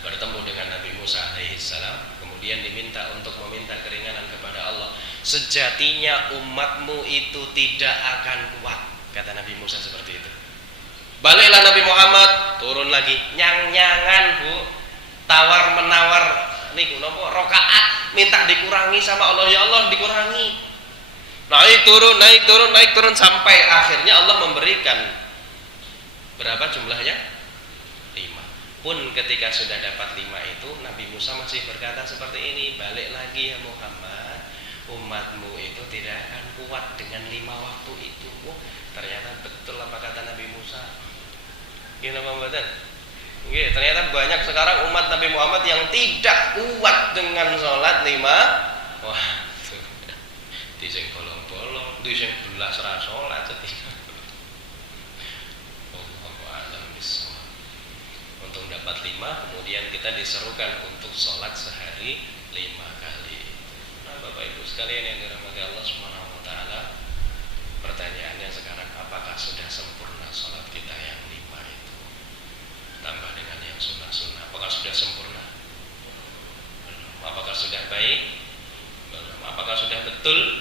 bertemu dengan Nabi Musa alaihissalam, kemudian diminta untuk meminta keringanan kepada Allah. Sejatinya umatmu itu tidak akan kuat, kata Nabi Musa seperti itu. Baliklah Nabi Muhammad, turun lagi, nyang-nyangan bu, tawar menawar, niku nopo rokaat, minta dikurangi sama Allah, ya Allah dikurangi. Naik turun, naik turun, naik turun, sampai akhirnya Allah memberikan berapa jumlahnya? 5. Pun ketika sudah dapat 5 itu, Nabi Musa masih berkata seperti ini, balik lagi ya Muhammad, umatmu itu tidak akan kuat dengan 5 waktu itu. Wah, ternyata betul apa kata Nabi Musa. Gini apa mboten? Nggih, ternyata banyak sekarang umat Nabi Muhammad yang tidak kuat dengan sholat 5. Wah, di sing bolong-bolong, di sing belas ra sholat setika. Untuk dapat 5, kemudian kita diserukan untuk sholat sehari 5 kali. Nah, Bapak Ibu sekalian yang dirahmati Allah Subhanahu wa taala, pertanyaannya sekarang, apakah sudah sempurna sholat kita yang 5 itu? Tambah dengan yang sunnah-sunnah, apakah sudah sempurna? Belum. Apakah sudah baik? Belum. Apakah sudah betul?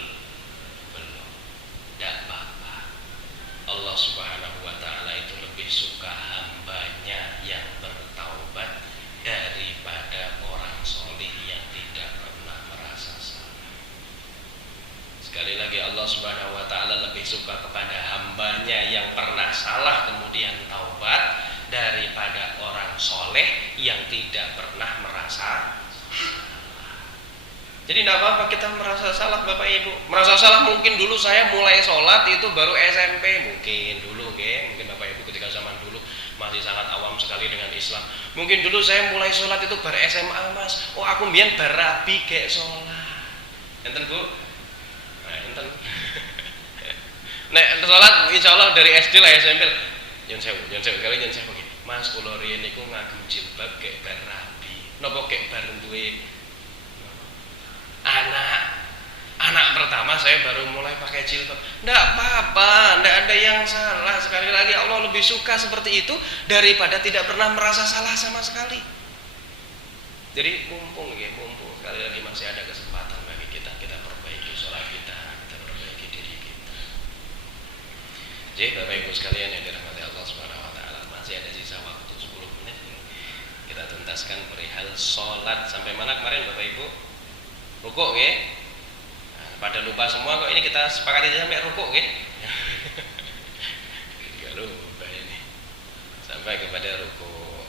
Belum. Tidak apa-apa. Allah Subhanahu wa taala itu lebih suka hambanya yang bertaubat daripada orang soleh yang tidak pernah merasa salah. Sekali lagi, Allah Subhanahu wa taala lebih suka kepada hambanya yang pernah salah kemudian taubat daripada orang soleh yang tidak pernah merasa salah. Jadi tidak apa-apa kita merasa salah Bapak Ibu. Merasa salah mungkin dulu saya mulai sholat itu baru SMP, mungkin dulu mungkin Bapak Ibu ketika zaman dulu masih sangat awam sekali dengan Islam. Mungkin dulu saya mulai sholat itu baru SMA mas. Oh aku mbiyen bar rabi gek sholat. Enten Bu? Nah enten. Nek sholat insya Allah dari SD lah SMP. Nyon sewu kali nyon sewu begini. Mas kula riyen niku ngagem jilbab gek bar rabi. Napa gek bar duwe anak pertama saya baru mulai pakai jilbab. Tidak apa-apa, tidak ada yang salah. Sekali lagi Allah lebih suka seperti itu daripada tidak pernah merasa salah sama sekali. Jadi mumpung sekali lagi masih ada kesempatan bagi kita perbaiki sholat kita perbaiki diri kita. Jadi Bapak Ibu sekalian yang dirahmati Allah Subhanahu wa taala, masih ada sisa waktu 10 menit. Kita tuntaskan perihal sholat. Sampai mana kemarin Bapak Ibu? Rukuk nggih. Nah, pada lupa semua kok, ini kita sepakati sampai rukuk nggih. Enggak lupa ini. Sampai kepada rukuk.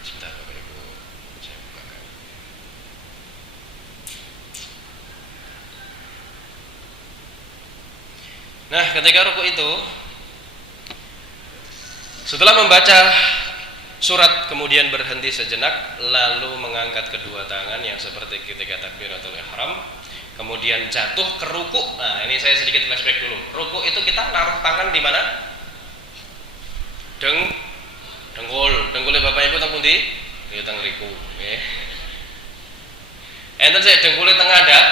Sebentar Bapak Ibu. Saya bukakan. Nah, ketika rukuk itu setelah membaca surat kemudian berhenti sejenak, lalu mengangkat kedua tangan yang seperti ketika takbiratul ihram, kemudian jatuh ke rukuk. Nah, ini saya sedikit flashback dulu. Rukuk itu kita naruh tangan di mana? Dengkulnya Bapak Ibu teng pundi? Ya teng riku, nggih. Enten sik dengkulnya teng ngadap?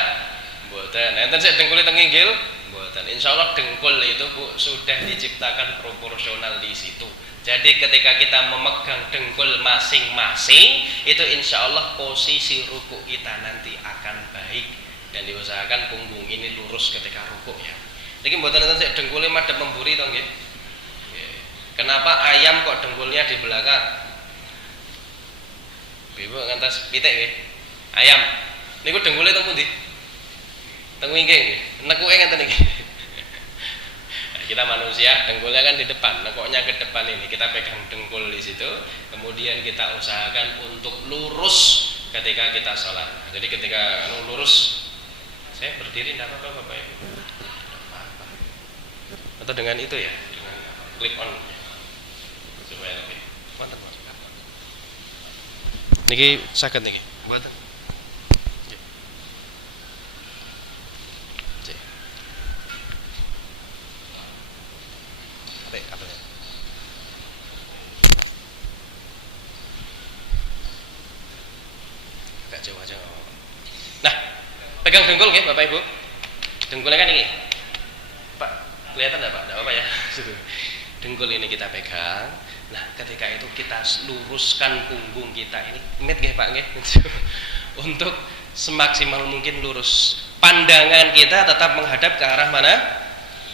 Mboten. Enten sik dengkulnya teng inggil? Mboten. Insyaallah dengkul itu Bu sudah diciptakan proporsional di situ. Jadi ketika kita memegang dengkul masing-masing, itu insya Allah posisi rukuk kita nanti akan baik. Dan diusahakan punggung ini lurus ketika rukuk ya. Ini mboten enten sik dengkulnya madhep memburi to nggih. Kenapa ayam kok dengkulnya di belakang? Ibu ngantos pitik nggih. Ayam. Niku dengkulnya teng pundi? Teng wingking nggih. Nekuke ngenten iki. Kita manusia dengkulnya kan di depan, nekoknya ke depan ini, kita pegang dengkul di situ, kemudian kita usahakan untuk lurus ketika kita sholat. Nah, jadi ketika lurus, saya berdiri tidak apa-apa Bapak Ibu, atau dengan itu ya, dengan clip on supaya lebih mantap. Niki saged niki, mantap. Nah, pegang dengkul nggih Bapak Ibu. Dengkulnya kan ini. Pak. Kelihatan enggak Pak? Enggak apa-apa ya. Dengkul ini kita pegang. Nah, ketika itu kita luruskan punggung kita ini. Ingat nggih Pak nggih? Untuk semaksimal mungkin lurus. Pandangan kita tetap menghadap ke arah mana?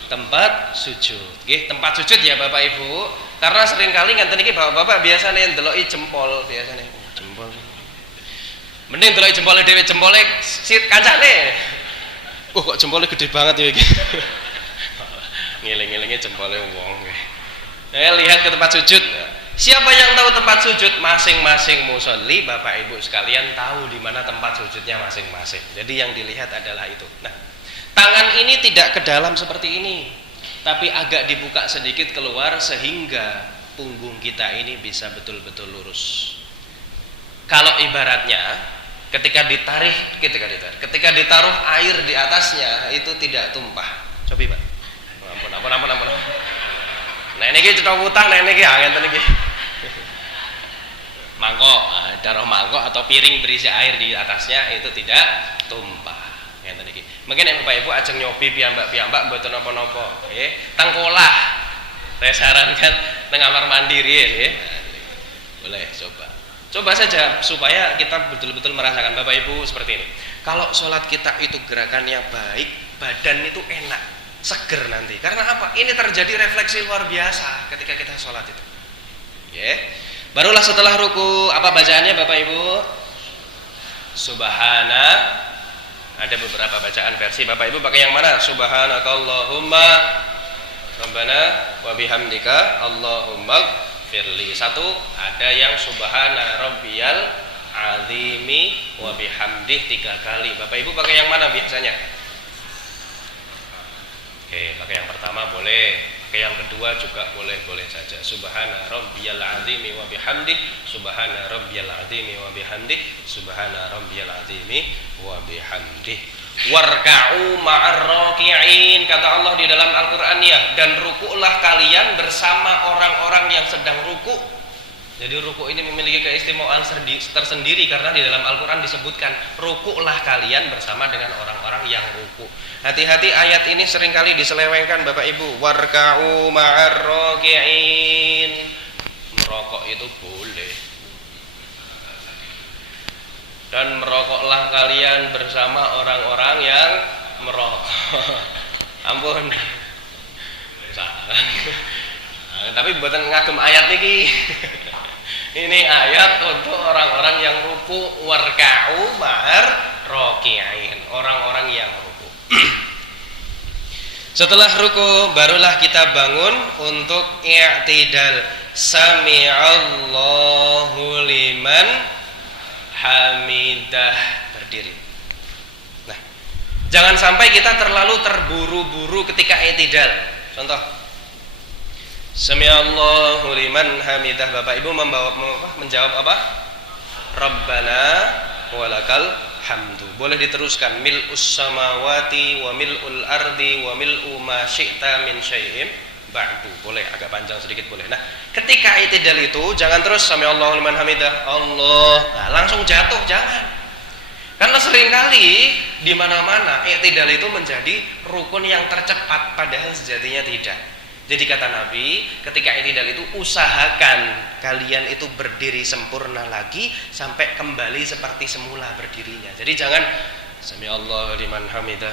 Tempat sujud. Nggih, tempat sujud ya Bapak Ibu. Karena seringkali ngenten iki Bapak-bapak biasane ndeloki jempol biasane. Jempol. Mending ndeloki jempole dhewe, jempole kancane. Kok jempolnya gede banget ya iki. Ngiling-ngilingnya jempolnya wong. Lihat ke tempat sujud. Siapa yang tahu tempat sujud? Masing-masing musolli, Bapak Ibu sekalian tahu di mana tempat sujudnya masing-masing. Jadi yang dilihat adalah itu. Nah, tangan ini tidak ke dalam seperti ini, tapi agak dibuka sedikit keluar sehingga punggung kita ini bisa betul-betul lurus. Kalau ibaratnya ketika ditaruh air di atasnya itu tidak tumpah. Coba Pak. Ampun. Nah ini kita utang, nah ini ngenten iki. Mangkok, taruh mangkok atau piring berisi air di atasnya itu tidak tumpah. Ngenten iki. Mungkin yang Bapak Ibu ajeng nyobi piyambak mboten napa-napa, nggih. Tengkolah. Saya sarankan nang kamar mandi riyen nggih. Boleh coba saja supaya kita betul-betul merasakan Bapak Ibu seperti ini. Kalau sholat kita itu gerakannya baik, badan itu enak, seger nanti. Karena apa? Ini terjadi refleksi luar biasa ketika kita sholat itu. Barulah setelah ruku, apa bacaannya Bapak Ibu? Subhana. Ada beberapa bacaan versi. Bapak Ibu pakai yang mana? Subhanakallahumma Rabbana wa bihamdika Allahumma firli. Satu, ada yang subhana rabbiyal azimi wa bihamdih 3 kali. Bapak Ibu pakai yang mana biasanya? Oke, pakai yang pertama boleh, pakai yang kedua juga boleh saja. Subhana rabbiyal azimi wa bihamdih, subhana rabbiyal azimi wa bihamdih, subhana rabbiyal azimi wa bihamdih. Warka'u ma'ar raki'in, kata Allah di dalam Al-Qur'an ya, dan rukuklah kalian bersama orang-orang yang sedang rukuk. Jadi rukuk ini memiliki keistimewaan tersendiri karena di dalam Al-Qur'an disebutkan rukuklah kalian bersama dengan orang-orang yang rukuk. Hati-hati, ayat ini seringkali diselewengkan Bapak Ibu. Warka'u ma'ar raki'in. Merokok itu boleh. Dan merokoklah kalian bersama orang-orang yang merokok. Ampun. Tapi buatan ngagem ayat niki. Ini ayat untuk orang-orang yang ruku. Warka'u ma'ar raki'in, orang-orang yang ruku. Setelah ruku barulah kita bangun untuk i'tidal. Sami'allahu liman hamidah, berdiri. Nah, jangan sampai kita terlalu terburu-buru ketika i'tidal. Contoh, Sami'allahu liman hamidah. Bapak Ibu menjawab apa? Rabbana walakal hamdu. Boleh diteruskan, mil'us samawati wa mil'ul ardi wa mil'u ma syi'ta min syai'in ba'du. Boleh, agak panjang sedikit boleh. Nah, ketika i'tidal itu jangan terus Sami'allahu liman hamidah Allah. Nah, langsung jatuh, jangan. Karena seringkali di mana-mana i'tidal itu menjadi rukun yang tercepat padahal sejatinya tidak. Jadi kata Nabi, ketika i'tidal itu usahakan kalian itu berdiri sempurna lagi sampai kembali seperti semula berdirinya. Jadi jangan Sami'allahu liman hamidah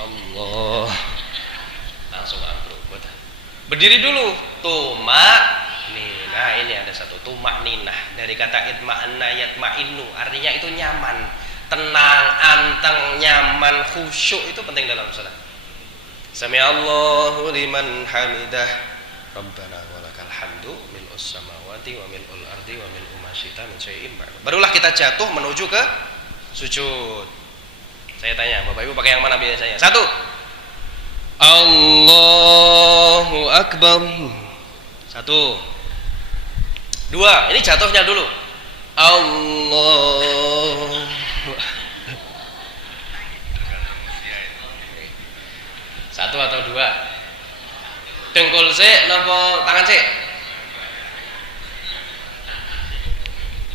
Allah langsung ambruk. Berdiri dulu, tumak ninah. Ini ada satu, tumak ninah dari kata itma'anna yatma'innu, artinya itu nyaman, tenang, anteng, nyaman, khusyuk. Itu penting dalam salat. Sami'allahu liman hamidah Rabbana walakal hamdu mil'us samawati wa mil'ul ardi wa mil'u ma syi'ta min syai'in ba'du. Barulah kita jatuh menuju ke sujud. Saya tanya, Bapak Ibu pakai yang mana biasanya? Satu, Allahu Akbar. Satu. Dua, ini jatuhnya dulu. Allah. Satu atau dua? Dengkul sik napa tangan sik?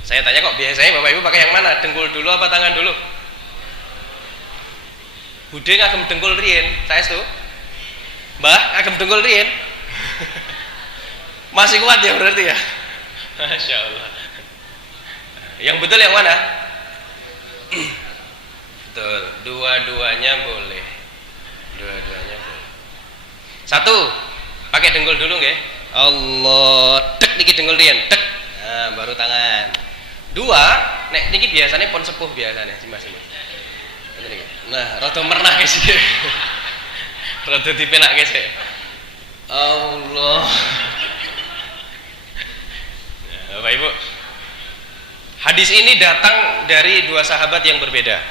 Saya tanya kok biasanya Bapak Ibu pakai yang mana? Dengkul dulu apa tangan dulu? Bude ngagem dengkul riyen, saestu? Mbah, kagem dengkul riyen. Masih kuat ya berarti ya. Masya Allah. Yang betul yang mana? Betul, dua-duanya boleh. Dua-duanya boleh. Satu, pakai dengkul dulu nggih. Allah, tek niki dengkul riyen, tek. Nah, baru tangan. Dua, nek niki biasanya pon sepuh biasanya Mas. Nah, rada mernah sih. Rada dipenake sih. Allah. Nah, Bapak Ibu, hadis ini datang dari dua sahabat yang berbeda.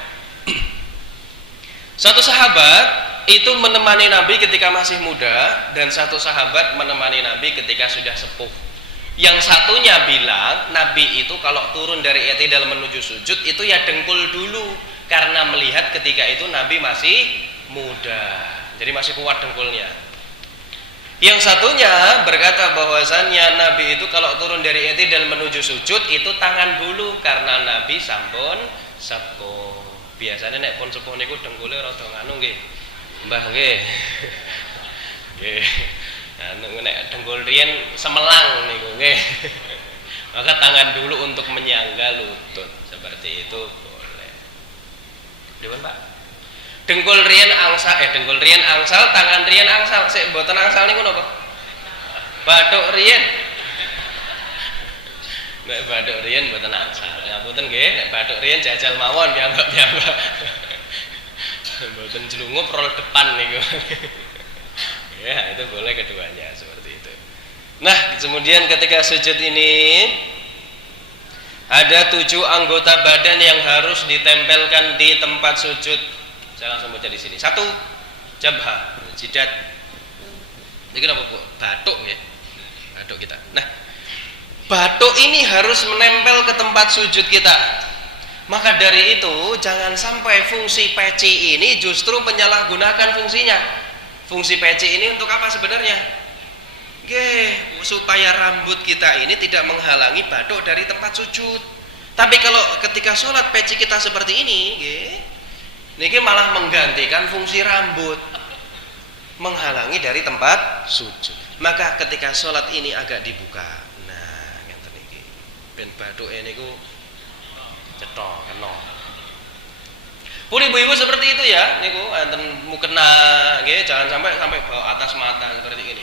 Satu sahabat itu menemani Nabi ketika masih muda, dan satu sahabat menemani Nabi ketika sudah sepuh. Yang satunya bilang Nabi itu kalau turun dari i'tidal menuju sujud itu ya dengkul dulu, karena melihat ketika itu Nabi masih muda, jadi masih kuat dengkulnya. Yang satunya berkata bahwasannya Nabi itu kalau turun dari i'tidal menuju sujud itu tangan dulu, karena Nabi sampun sepuh. Biasanya nek pun sepuh niku dengkule rada nganu nggih. Mbah nggih. Nggih. Nah, nek dengkul riyen semelang niku nggih. Maka tangan dulu untuk menyangga lutut. Seperti itu boleh. Dewan Pak. Dengkul riyen angsal, tangan riyen angsal. Sik mboten angsal niku napa? Bathuk riyen. Nek bathuk riyen mboten angsal. Ngapunten nggih, nek bathuk riyen jajal mawon piyambak-piyambak. Mboten jelungup rol depan niku. Ya, itu boleh keduanya seperti itu. Nah, kemudian ketika sujud ini ada 7 anggota badan yang harus ditempelkan di tempat sujud. Saya langsung baca di sini. 1, jabhah, jidat. Ini kenapa Bu? Batuk ya. Batuk kita. Nah, batuk ini harus menempel ke tempat sujud kita. Maka dari itu jangan sampai fungsi peci ini justru menyalahgunakan fungsinya. Fungsi peci ini untuk apa sebenarnya? Supaya rambut kita ini tidak menghalangi batuk dari tempat sujud. Tapi kalau ketika sholat peci kita seperti ini, ini malah menggantikan fungsi rambut, menghalangi dari tempat sujud. Maka ketika sholat ini agak dibuka. Nah, ngeten iki. Ben batuk ini ku cetok kena. Pun ibu-ibu seperti itu ya, niku enten mukena, nggih, jangan sampai bawa atas mata seperti ini.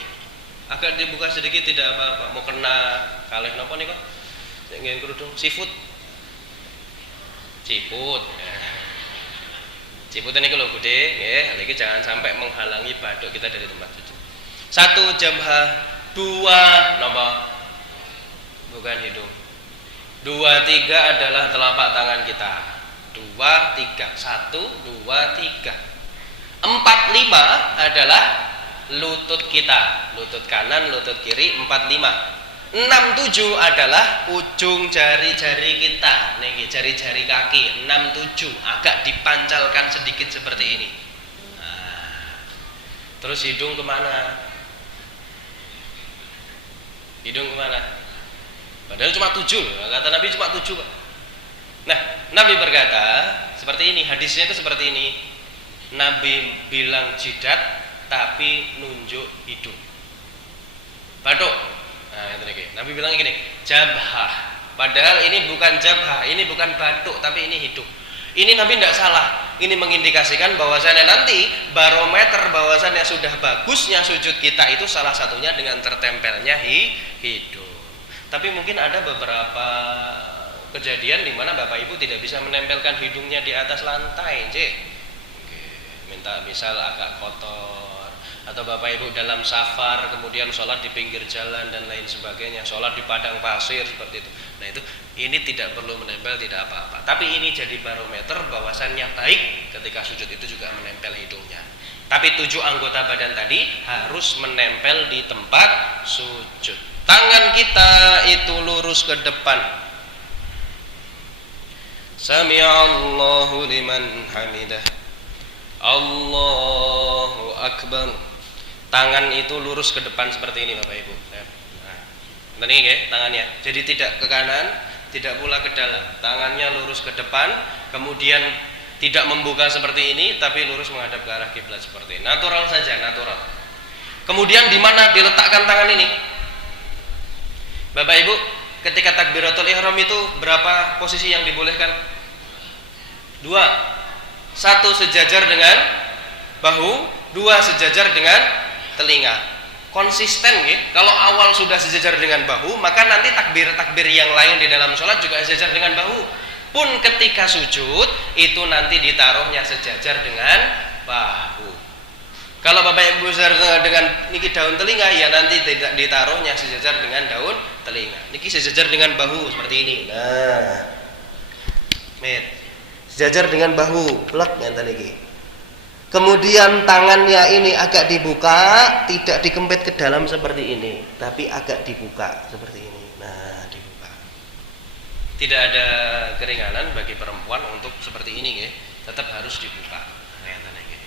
Agak dibuka sedikit tidak apa-apa. Mukena kalih napa niku? Sing nggen kerudung siput. Ciput. Ciput niku lho Bude, nggih, niki jangan sampai menghalangi batuk kita dari tempat sujud. 1 jabhah, 2 napa? Bukan hidung. 2, 3 adalah telapak tangan kita. 2, 3, 1, 2, 3. 4, 5 adalah lutut kita, lutut kanan, lutut kiri. 4, 5. 6, 7 adalah ujung jari-jari kita, nih jari-jari kaki. 6, 7 agak dipancalkan sedikit seperti ini. Nah, terus hidung kemana? Hidung kemana? Padahal cuma 7, kata Nabi cuma 7 Pak. Nah, Nabi berkata seperti ini, hadisnya itu seperti ini. Nabi bilang jidat tapi nunjuk hidung. Batuk. Nah, itu Nabi bilang gini, jabhah. Padahal ini bukan jabhah, ini bukan batuk, tapi ini hidung. Ini Nabi tidak salah. Ini mengindikasikan bahwasannya nanti barometer bahwasannya sudah bagusnya sujud kita itu salah satunya dengan tertempelnya hidung. Tapi mungkin ada beberapa kejadian di mana Bapak Ibu tidak bisa menempelkan hidungnya di atas lantai, minta misal agak kotor, atau Bapak Ibu dalam safar kemudian sholat di pinggir jalan dan lain sebagainya, sholat di padang pasir seperti itu. Nah itu ini tidak perlu menempel, tidak apa-apa. Tapi ini jadi barometer bahwasannya baik ketika sujud itu juga menempel hidungnya. Tapi 7 anggota badan tadi harus menempel di tempat sujud. Tangan kita itu lurus ke depan. Sami'allahu liman hamidah. Allahu akbar. Tangan itu lurus ke depan seperti ini Bapak Ibu. Nah, ini ya tangannya. Jadi tidak ke kanan, tidak pula ke dalam. Tangannya lurus ke depan, kemudian tidak membuka seperti ini, tapi lurus menghadap ke arah kiblat seperti ini. Natural saja, natural. Kemudian di mana diletakkan tangan ini? Bapak Ibu, ketika takbiratul ihram itu berapa posisi yang dibolehkan? 2. 1 sejajar dengan bahu, 2 sejajar dengan telinga. Konsisten ya. Kalau awal sudah sejajar dengan bahu, maka nanti takbir-takbir yang lain di dalam sholat juga sejajar dengan bahu. Pun ketika sujud itu nanti ditaruhnya sejajar dengan bahu. Kalau Bapak Ibu dengan niki daun telinga, ya nanti tidak ditaruhnya sejajar dengan daun telinga. Niki sejajar dengan bahu seperti ini. Nah, sejajar dengan bahu, plek ngenten niki. Kemudian tangannya ini agak dibuka, tidak dikempit ke dalam seperti ini, tapi agak dibuka seperti ini. Nah, dibuka. Tidak ada keringanan bagi perempuan untuk seperti ini, ya. Tetap harus dibuka.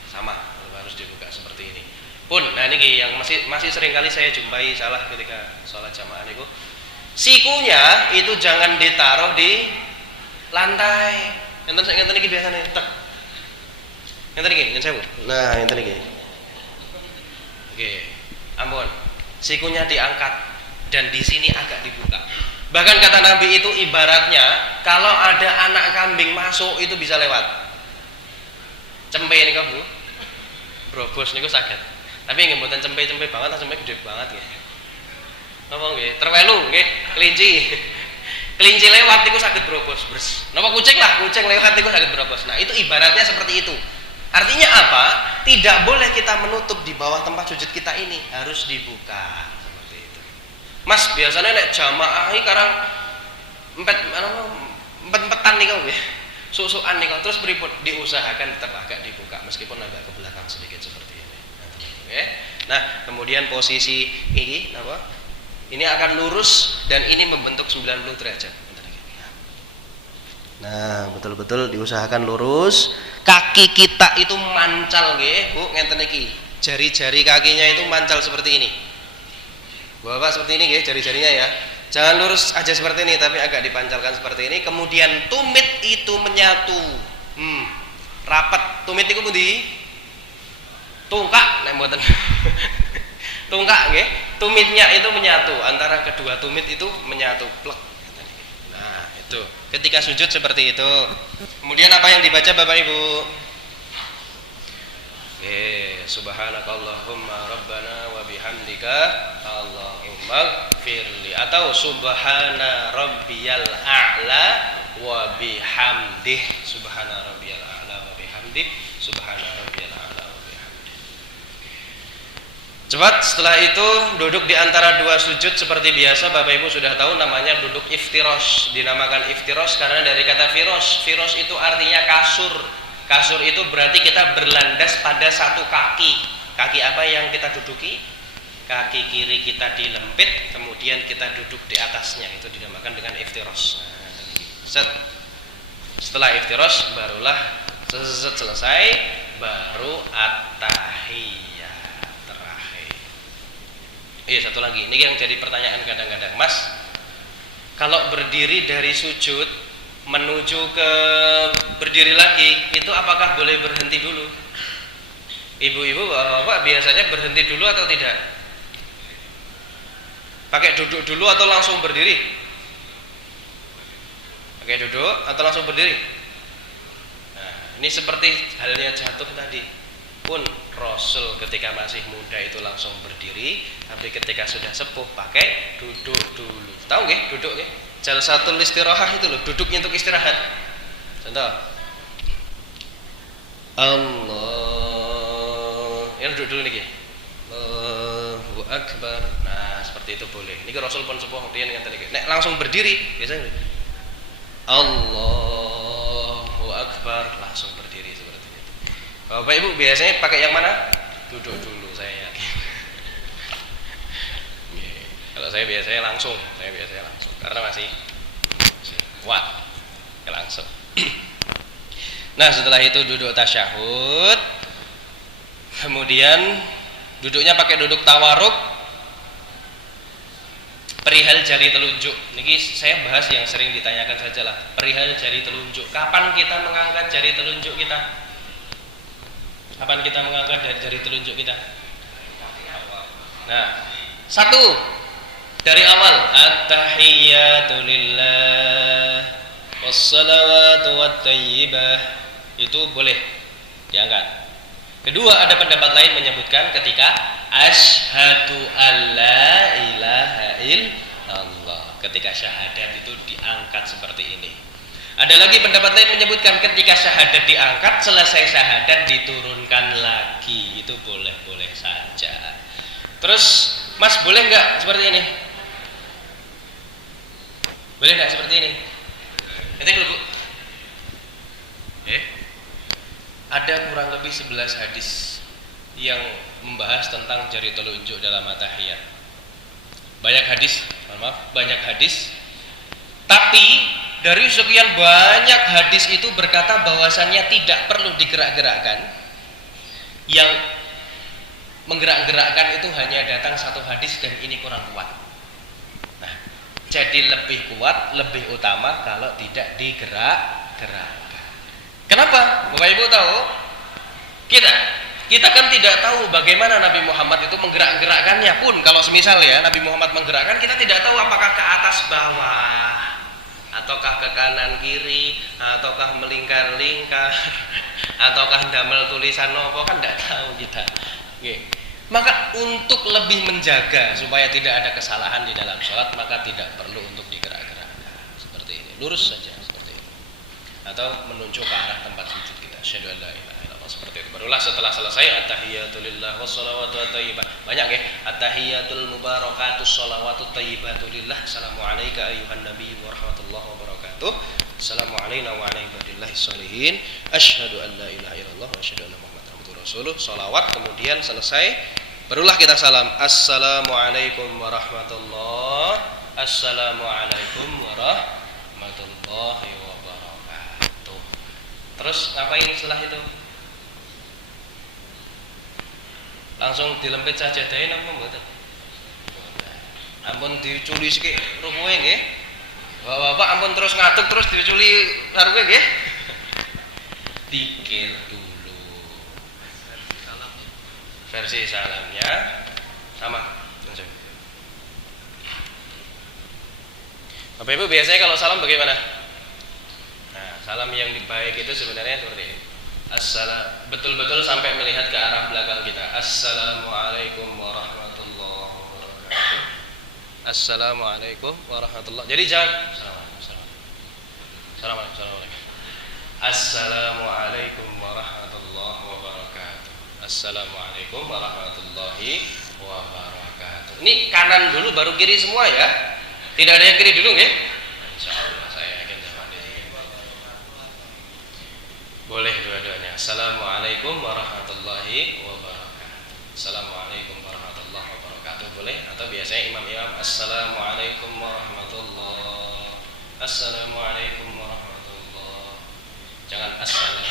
Sama, harus dibuka seperti ini. Pun, nah ini yang masih sering kali saya jumpai salah ketika sholat jamaah niku. Sikunya itu jangan ditaruh di lantai. Enten iki biasanya tek. Enten iki, yen sewu. Nah, enten iki. Oke. Ampun. Sikunya diangkat dan di sini agak dibuka. Bahkan kata Nabi itu ibaratnya kalau ada anak kambing masuk itu bisa lewat. Cempe ini kamu. Brobos niku saged. Tapi nggih mboten cempe-cempe banget, cempe gede banget nggih. Napa nggih? Terwelu nggih, kelinci. Kelinci lewat niku saged brobos, bres. Napa kucing lah, kucing lewat niku saged brobos. Nah, itu ibaratnya seperti itu. Artinya apa? Tidak boleh kita menutup di bawah tempat sujud kita ini, harus dibuka seperti itu. Mas, biasanya nek jamaah iki karang empet-empetan niku nggih. Susukan nih, terus pripun diusahakan tetap agak dibuka meskipun agak ke belakang sedikit seperti ini. Oke. Nah, kemudian posisi ini apa? Ini akan lurus dan ini membentuk 90 derajat. Nah, betul-betul diusahakan lurus. Kaki kita itu mancal nggih, Bu, ngenten iki. Jari-jari kakinya itu mancal seperti ini. Bapak seperti ini nggih, jari-jarinya ya. Jangan lurus aja seperti ini, tapi agak dipancalkan seperti ini. Kemudian tumit itu menyatu, rapat. Tumit itu pundi? Tungkak, nek mboten. Tungkak, nggih. Tumitnya itu menyatu, antara kedua tumit itu menyatu, plek. Nah, itu. Ketika sujud seperti itu. Kemudian apa yang dibaca Bapak Ibu? Subhanakallahumma rabbana wa bihamdika Allahumma firli, atau subhana rabbiyal a'la wa bihamdih, subhana rabbiyal a'la wa bihamdih, subhana rabbiyal a'la wa bihamdih. Cepat, setelah itu duduk di antara dua sujud seperti biasa. Bapak Ibu sudah tahu namanya duduk iftirosh. Dinamakan iftirosh karena dari kata firosh. Firosh itu artinya kasur. Kasur itu berarti kita berlandas pada satu kaki. Kaki apa yang kita duduki? Kaki kiri kita dilempit, kemudian kita duduk di atasnya. Itu dinamakan dengan iftirosh. Setelah iftirosh barulah selesai, baru at-tahiyat terakhir. Satu lagi, ini yang jadi pertanyaan kadang-kadang, Mas. Kalau berdiri dari sujud menuju ke berdiri lagi, itu apakah boleh berhenti dulu? Ibu-ibu, bapak biasanya berhenti dulu atau tidak? Pakai duduk dulu atau langsung berdiri? Pakai duduk atau langsung berdiri? Nah, ini seperti halnya jatuh tadi. Pun Rasul ketika masih muda itu langsung berdiri, tapi ketika sudah sepuh pakai duduk dulu. Tahu nggih duduk nggih? Jalsatul istirahah itu loh, duduknya untuk istirahat. Contoh. Allah. Yang duduk dulu niki. Allahu akbar. Nah, seperti itu boleh. Niki Rasul pun sepuh kemudian ngeten iki. Nek langsung berdiri biasanya Allahu akbar, langsung berdiri seperti itu. Bapak Ibu biasanya pakai yang mana? Duduk dulu, saya yakin. Kalau saya biasanya langsung, karena masih kuat, langsung. Nah, setelah itu duduk tasyahud, kemudian duduknya pakai duduk tawaruk, perihal jari telunjuk. Niki saya bahas yang sering ditanyakan sajalah, perihal jari telunjuk. Kapan kita mengangkat jari telunjuk kita? Kapan kita mengangkat jari telunjuk kita? Nah, satu dari awal at-tahiyyatu lillah wassalawatu wattayyibah itu boleh diangkat. Kedua, ada pendapat lain menyebutkan ketika asyhadu alla ilaha illallah, ketika syahadat itu diangkat seperti ini. Ada lagi pendapat lain menyebutkan ketika syahadat diangkat, selesai syahadat diturunkan lagi. Itu boleh-boleh saja. Terus, Mas boleh nggak seperti ini? Boleh nggak seperti ini? Nanti dulu, Bu. Ada kurang lebih 11 hadis yang membahas tentang jari telunjuk dalam at-tahiyat. Banyak hadis, maaf, banyak hadis. Tapi dari sekian banyak hadis itu berkata bahwasannya tidak perlu digerak-gerakkan. Yang menggerak-gerakkan itu hanya datang satu hadis dan ini kurang kuat. Nah, jadi lebih kuat, lebih utama kalau tidak digerak-gerakkan. Kenapa? Bapak Ibu tahu? Kita kan tidak tahu bagaimana Nabi Muhammad itu menggerak-gerakkannya pun. Kalau semisal ya Nabi Muhammad menggerakkan, kita tidak tahu apakah ke atas bawah, ataukah ke kanan kiri, ataukah melingkar-lingkar, ataukah damel tulisan nopo, kan tidak tahu kita. Maka untuk lebih menjaga supaya tidak ada kesalahan di dalam sholat, maka tidak perlu untuk digerak-gerakkan seperti ini, lurus saja seperti ini, atau menunjuk ke arah tempat sujud kita. Asyhadu an la ilaha illallah, seperti itu. Barulah setelah selesai at-tahiyyatu lillah wassalawatu wattayyibah. Banyak ya, at-tahiyyatul mubarakatus shalawatut thayyibatu lillah. Assalamu alayka ayyuhan nabiy wa rahmatullahi wa barakatuh. Assalamu alayna wa ala ibadillahis sholihin. Asyhadu an la ilaha illallah wa asyhadu anna muhammadar rasulullah. Shalawat, kemudian selesai barulah kita salam. Assalamualaikum warahmatullahi. Assalamualaikum warahmatullahi wabarakatuh. Terus ngapain setelah itu? Langsung dilempit saja dhewe napa mboten? Ampun diculi sithik rukuhe nggih. Bapak ampun terus ngadeg terus diculi rukuhe nggih. Dikir dulu. Versi salamnya sama langsung. Bapak Ibu biasanya kalau salam bagaimana? Nah, salam yang baik itu sebenarnya seperti ini. Betul-betul sampai melihat ke arah belakang kita. Assalamualaikum warahmatullahi wabarakatuh. Assalamualaikum warahmatullahi. Jadi jangan Assalamualaikum. Assalamualaikum warahmatullahi wabarakatuh. Assalamualaikum warahmatullahi wabarakatuh. Ini kanan dulu baru kiri semua ya. Tidak ada yang kiri dulu nggih? Insyaallah saya yakin sama di sini. Boleh dua-duanya. Assalamualaikum warahmatullahi wabarakatuh. Assalamualaikum warahmatullahi wabarakatuh. Boleh, atau biasanya imam-imam assalamualaikum warahmatullahi. Assalamualaikum warahmatullahi. Jangan assalam.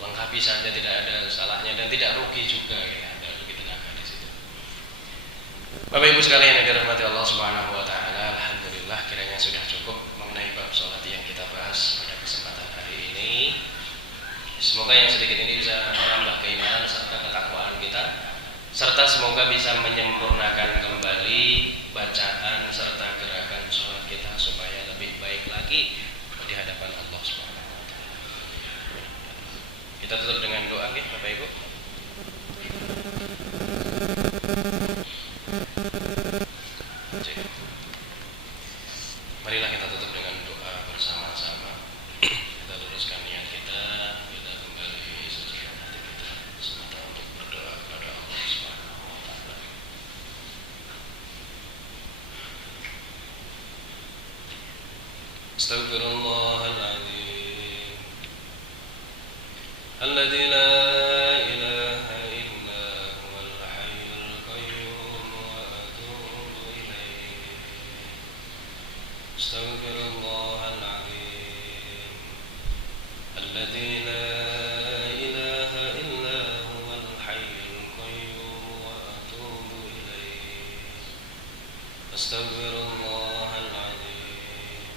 Lengkapi saja, tidak ada salahnya dan tidak rugi juga ya. Tidak rugi tenaga di situ. Bapak Ibu sekalian yang dirahmati Allah Subhanahu wa taala, alhamdulillah kiranya sudah cukup mengenai bab salat yang kita bahas pada kesempatan hari ini. Semoga yang sedikit ini bisa menambah keimanan serta ketakwaan kita, serta semoga bisa menyempurnakan kembali bacaan serta gerakan salat kita supaya lebih baik lagi di hadapan Allah Subhanahu wa taala. Kita tutup dengan doa nggih Bapak Ibu. Marilah kita tutup dengan doa bersama-sama. Kita luruskan niat kita, kita kembali sucikan hati kita semata untuk berdoa kepada Allah Subhanahu wa taala. Astaghfirullahaladzim alladzi la ilaha illa huwal hayyul qayyum wa atubu ilaih. Astaghfirullahaladzim alladzi la ilaha illa huwal hayyul qayyum wa atubu ilaih. Astaghfirullahaladzim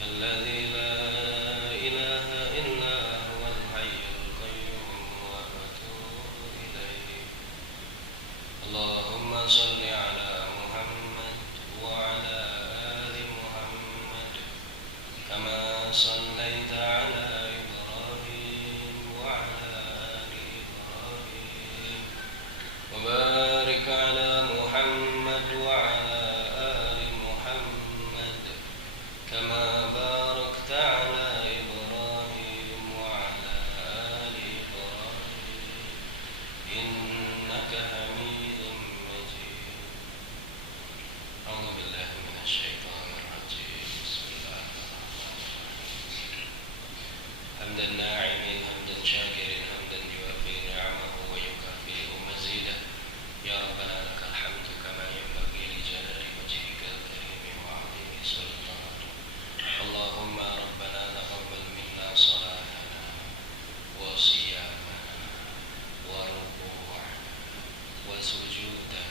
alladzi la ilaha illa huwal hayyul qayyum wa atubu ilaih. صل على محمد وعلى آل محمد كما صليت على إبراهيم وعلى آل إبراهيم وبارك على محمد وعلى آل محمد كما باركت على إبراهيم وعلى آل إبراهيم إنك حميد مجيد. أعوذ بالله من الشيطان الرجيم. بسم الله الرحمن الرحيم. حمدا ناعمين حمدا شاكرين حمدا يوافي نعمه ويكافئ مزيده. يا ربنا لك الحمد كما ينبغي لجلال وجهك الكريم وعظيم سلطانك. اللهم ربنا تقبل منا صلاتنا وصيامنا وركوعنا وسجودنا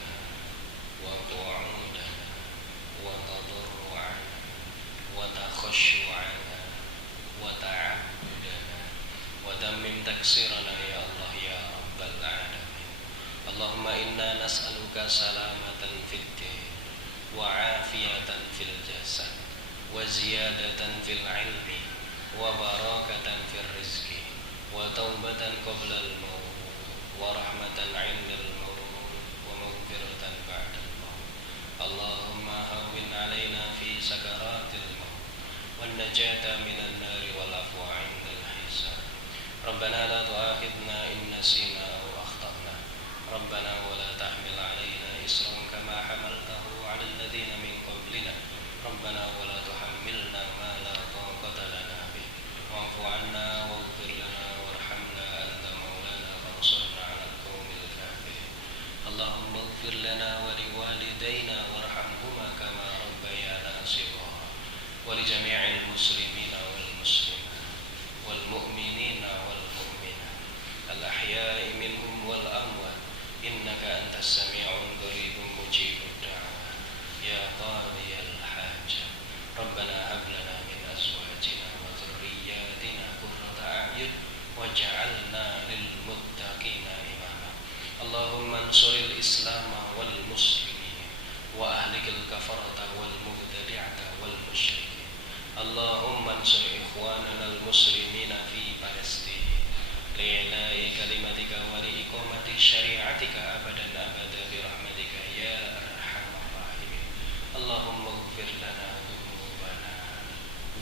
وقعودنا وتضرعنا وتخشعنا وتعبدنا وتمم تقصيرنا يا الله يا رب العالمين. اللهم إنا نسألك سلامة في الدين وعافية في الجسد وزيادة في العلم وبركة في الرزق وتوبة قبل الموت ورحمة عند الموت ومغفرة بعد الموت. اللهم هون علينا في سكرات الموت والنجاة من النار والعفو عند الحساب. ربنا لا تؤاخذنا إن نسينا أو أخطأنا. ربنا ولا تحمل علينا إصرا كما حملته على الذين من قبلنا. ربنا ولا تحملنا ما لا طاقة لنا به. واعف عنا واغفر لنا وارحمنا أنت مولانا فانصرنا على القوم الكافرين. اللهم اغفر لنا ولوالدينا وارحمهما كما ربيانا صغارا ولجميع المسلمين والمسلمات والمؤمنين والمؤمنات الأحياء منهم والأموات إنك أنت السميع القريب مجيب الدعوات يا قاضي الحاجة. ربنا هب لنا من أزواجنا وذرياتنا قرة أعين واجعلنا للمتقين إماما. اللهم انصر الإسلام والمسلمين وأهلك الكفرة والمبتدعة والمشركين. اللهم انصر إخواننا المسلمين في فلسطين لإعلاء كلمتك ولإقامة شريعتك أبدا أبدا برحمتك يا أرحم الراحمين. اللهم اغفر لنا ذنوبنا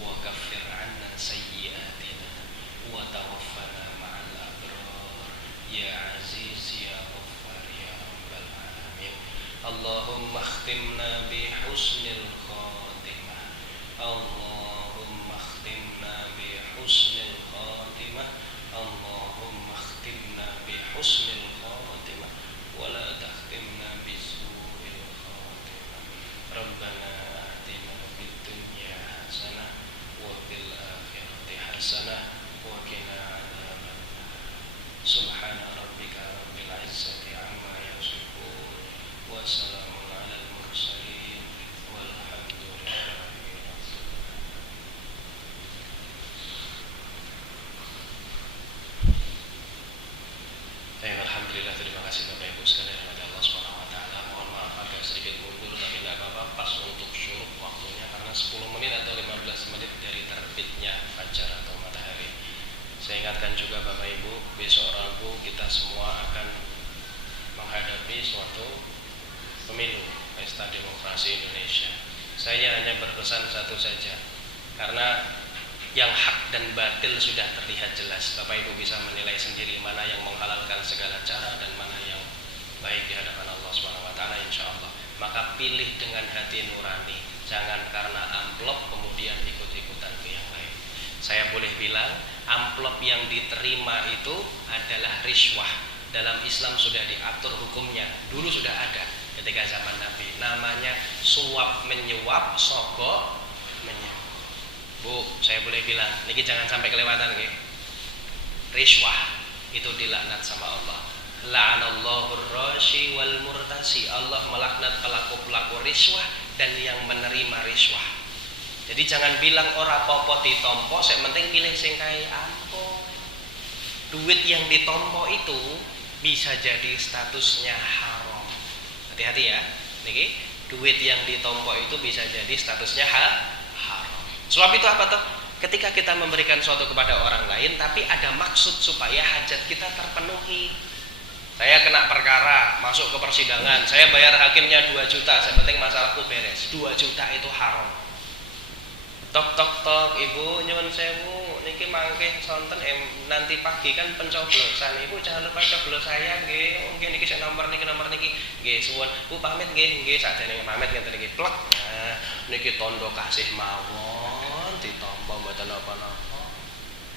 وكفر عنا سيئاتنا وتوفنا مع الأبرار يا عزيز يا غفار يا رب العالمين. اللهم اختمنا بحسن الخاتمة. اللهم اختمنا بحسن الخاتمة. اللهم اختمنا بحسن الخاتمة ولا تختمنا بسوء الخاتمة. ربنا آتنا في الدنيا حسنة وفي الآخرة حسنة وقنا عذاب النار. سبحان ربك رب العزة عما يصفون وسلام على المرسلين والحمد لله رب العالمين. Alhamdulillah, terima kasih Bapak Ibu sekalian kepada Allah Subhanahu wa taala. Mohon maaf agak sedikit mundur tapi tidak apa-apa, pas untuk syuruk waktunya karena 10 menit atau 15 menit dari terbitnya fajar atau matahari. Saya ingatkan juga Bapak Ibu, besok Rabu kita semua akan menghadapi suatu pemilu, pesta demokrasi Indonesia. Saya hanya berpesan satu saja, karena yang hak dan batil sudah terlihat jelas. Bapak Ibu bisa menilai sendiri mana yang menghalalkan segala cara dan mana yang baik di hadapan Allah SWT, insya Allah. Maka pilih dengan hati nurani, jangan karena amplop kemudian ikut-ikutan ke yang lain. Saya boleh bilang amplop yang diterima itu adalah riswah. Dalam Islam sudah diatur hukumnya, dulu sudah ada ketika zaman Nabi, namanya suap menyuap, sogok menyuap. Bu, saya boleh bilang, niki jangan sampai kelewatan nggih. Riswah itu dilaknat sama Allah. La'anallahu ar-rashi wal murtasi. Allah melaknat pelaku-pelaku riswah dan yang menerima riswah. Jadi jangan bilang ora apa-apa ditompo, sing penting pilih sing kae ampo. Duit yang ditompo itu bisa jadi statusnya haram. Hati-hati ya. Niki duit yang ditompok itu bisa jadi statusnya haram. Sebab itu apa tuh? Ketika kita memberikan sesuatu kepada orang lain tapi ada maksud supaya hajat kita terpenuhi. Saya kena perkara, masuk ke persidangan, saya bayar hakimnya 2 juta, saya penting masalahku beres. 2 juta itu haram. Tok tok tok, ibu nyuwun sewu niki mangke sonten nanti pagi kan pencoblosan, ibu jangan lupa coblos saya nggih. Nggih niki nomor niki nggih suwun bu pamit nggih sakjane pamit ngenten niki plek. Nah niki tondo kasih mawon ditampa mboten napa-napa.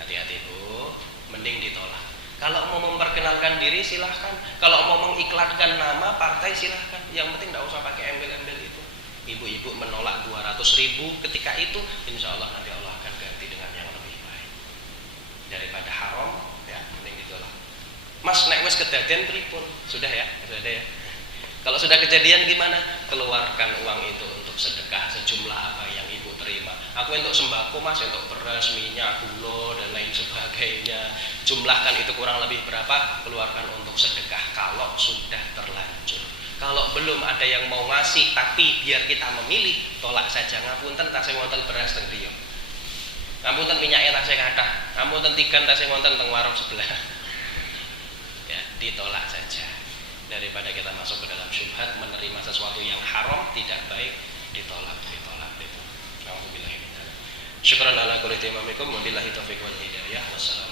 Hati-hati bu, mending ditolak. Kalau mau memperkenalkan diri silahkan, kalau mau mengiklankan nama partai silahkan, yang penting tidak usah pakai embel-embel itu. Ibu-ibu menolak 200.000 ketika itu, insya Allah nanti Allah akan ganti dengan yang lebih baik daripada haram. Ya mending ditolak. Mas nek wis kedadian pripun? Sudah ya, sudah ada ya. Kalau sudah kejadian gimana? Keluarkan uang itu untuk sedekah sejumlah apa yang ibu terima. Aku untuk sembako mas, untuk beras, minyak, gula dan lain sebagainya. Jumlahkan itu kurang lebih berapa? Keluarkan untuk sedekah kalau sudah terlanjur. Kalau belum ada yang mau ngasih tapi biar kita memilih, tolak saja. Ngapunten tasih wonten beras teng griya. Ngapunten minyaknya tasih kathah. Ngapunten tigan tasih wonten teng warung sebelah. Ya, ditolak saja. Daripada kita masuk ke dalam syubhat, menerima sesuatu yang haram, tidak baik, ditolak. Alhamdulillah. Syukran ala kulli timamikum wa billahi taufiq wal hidayah. Wassalamu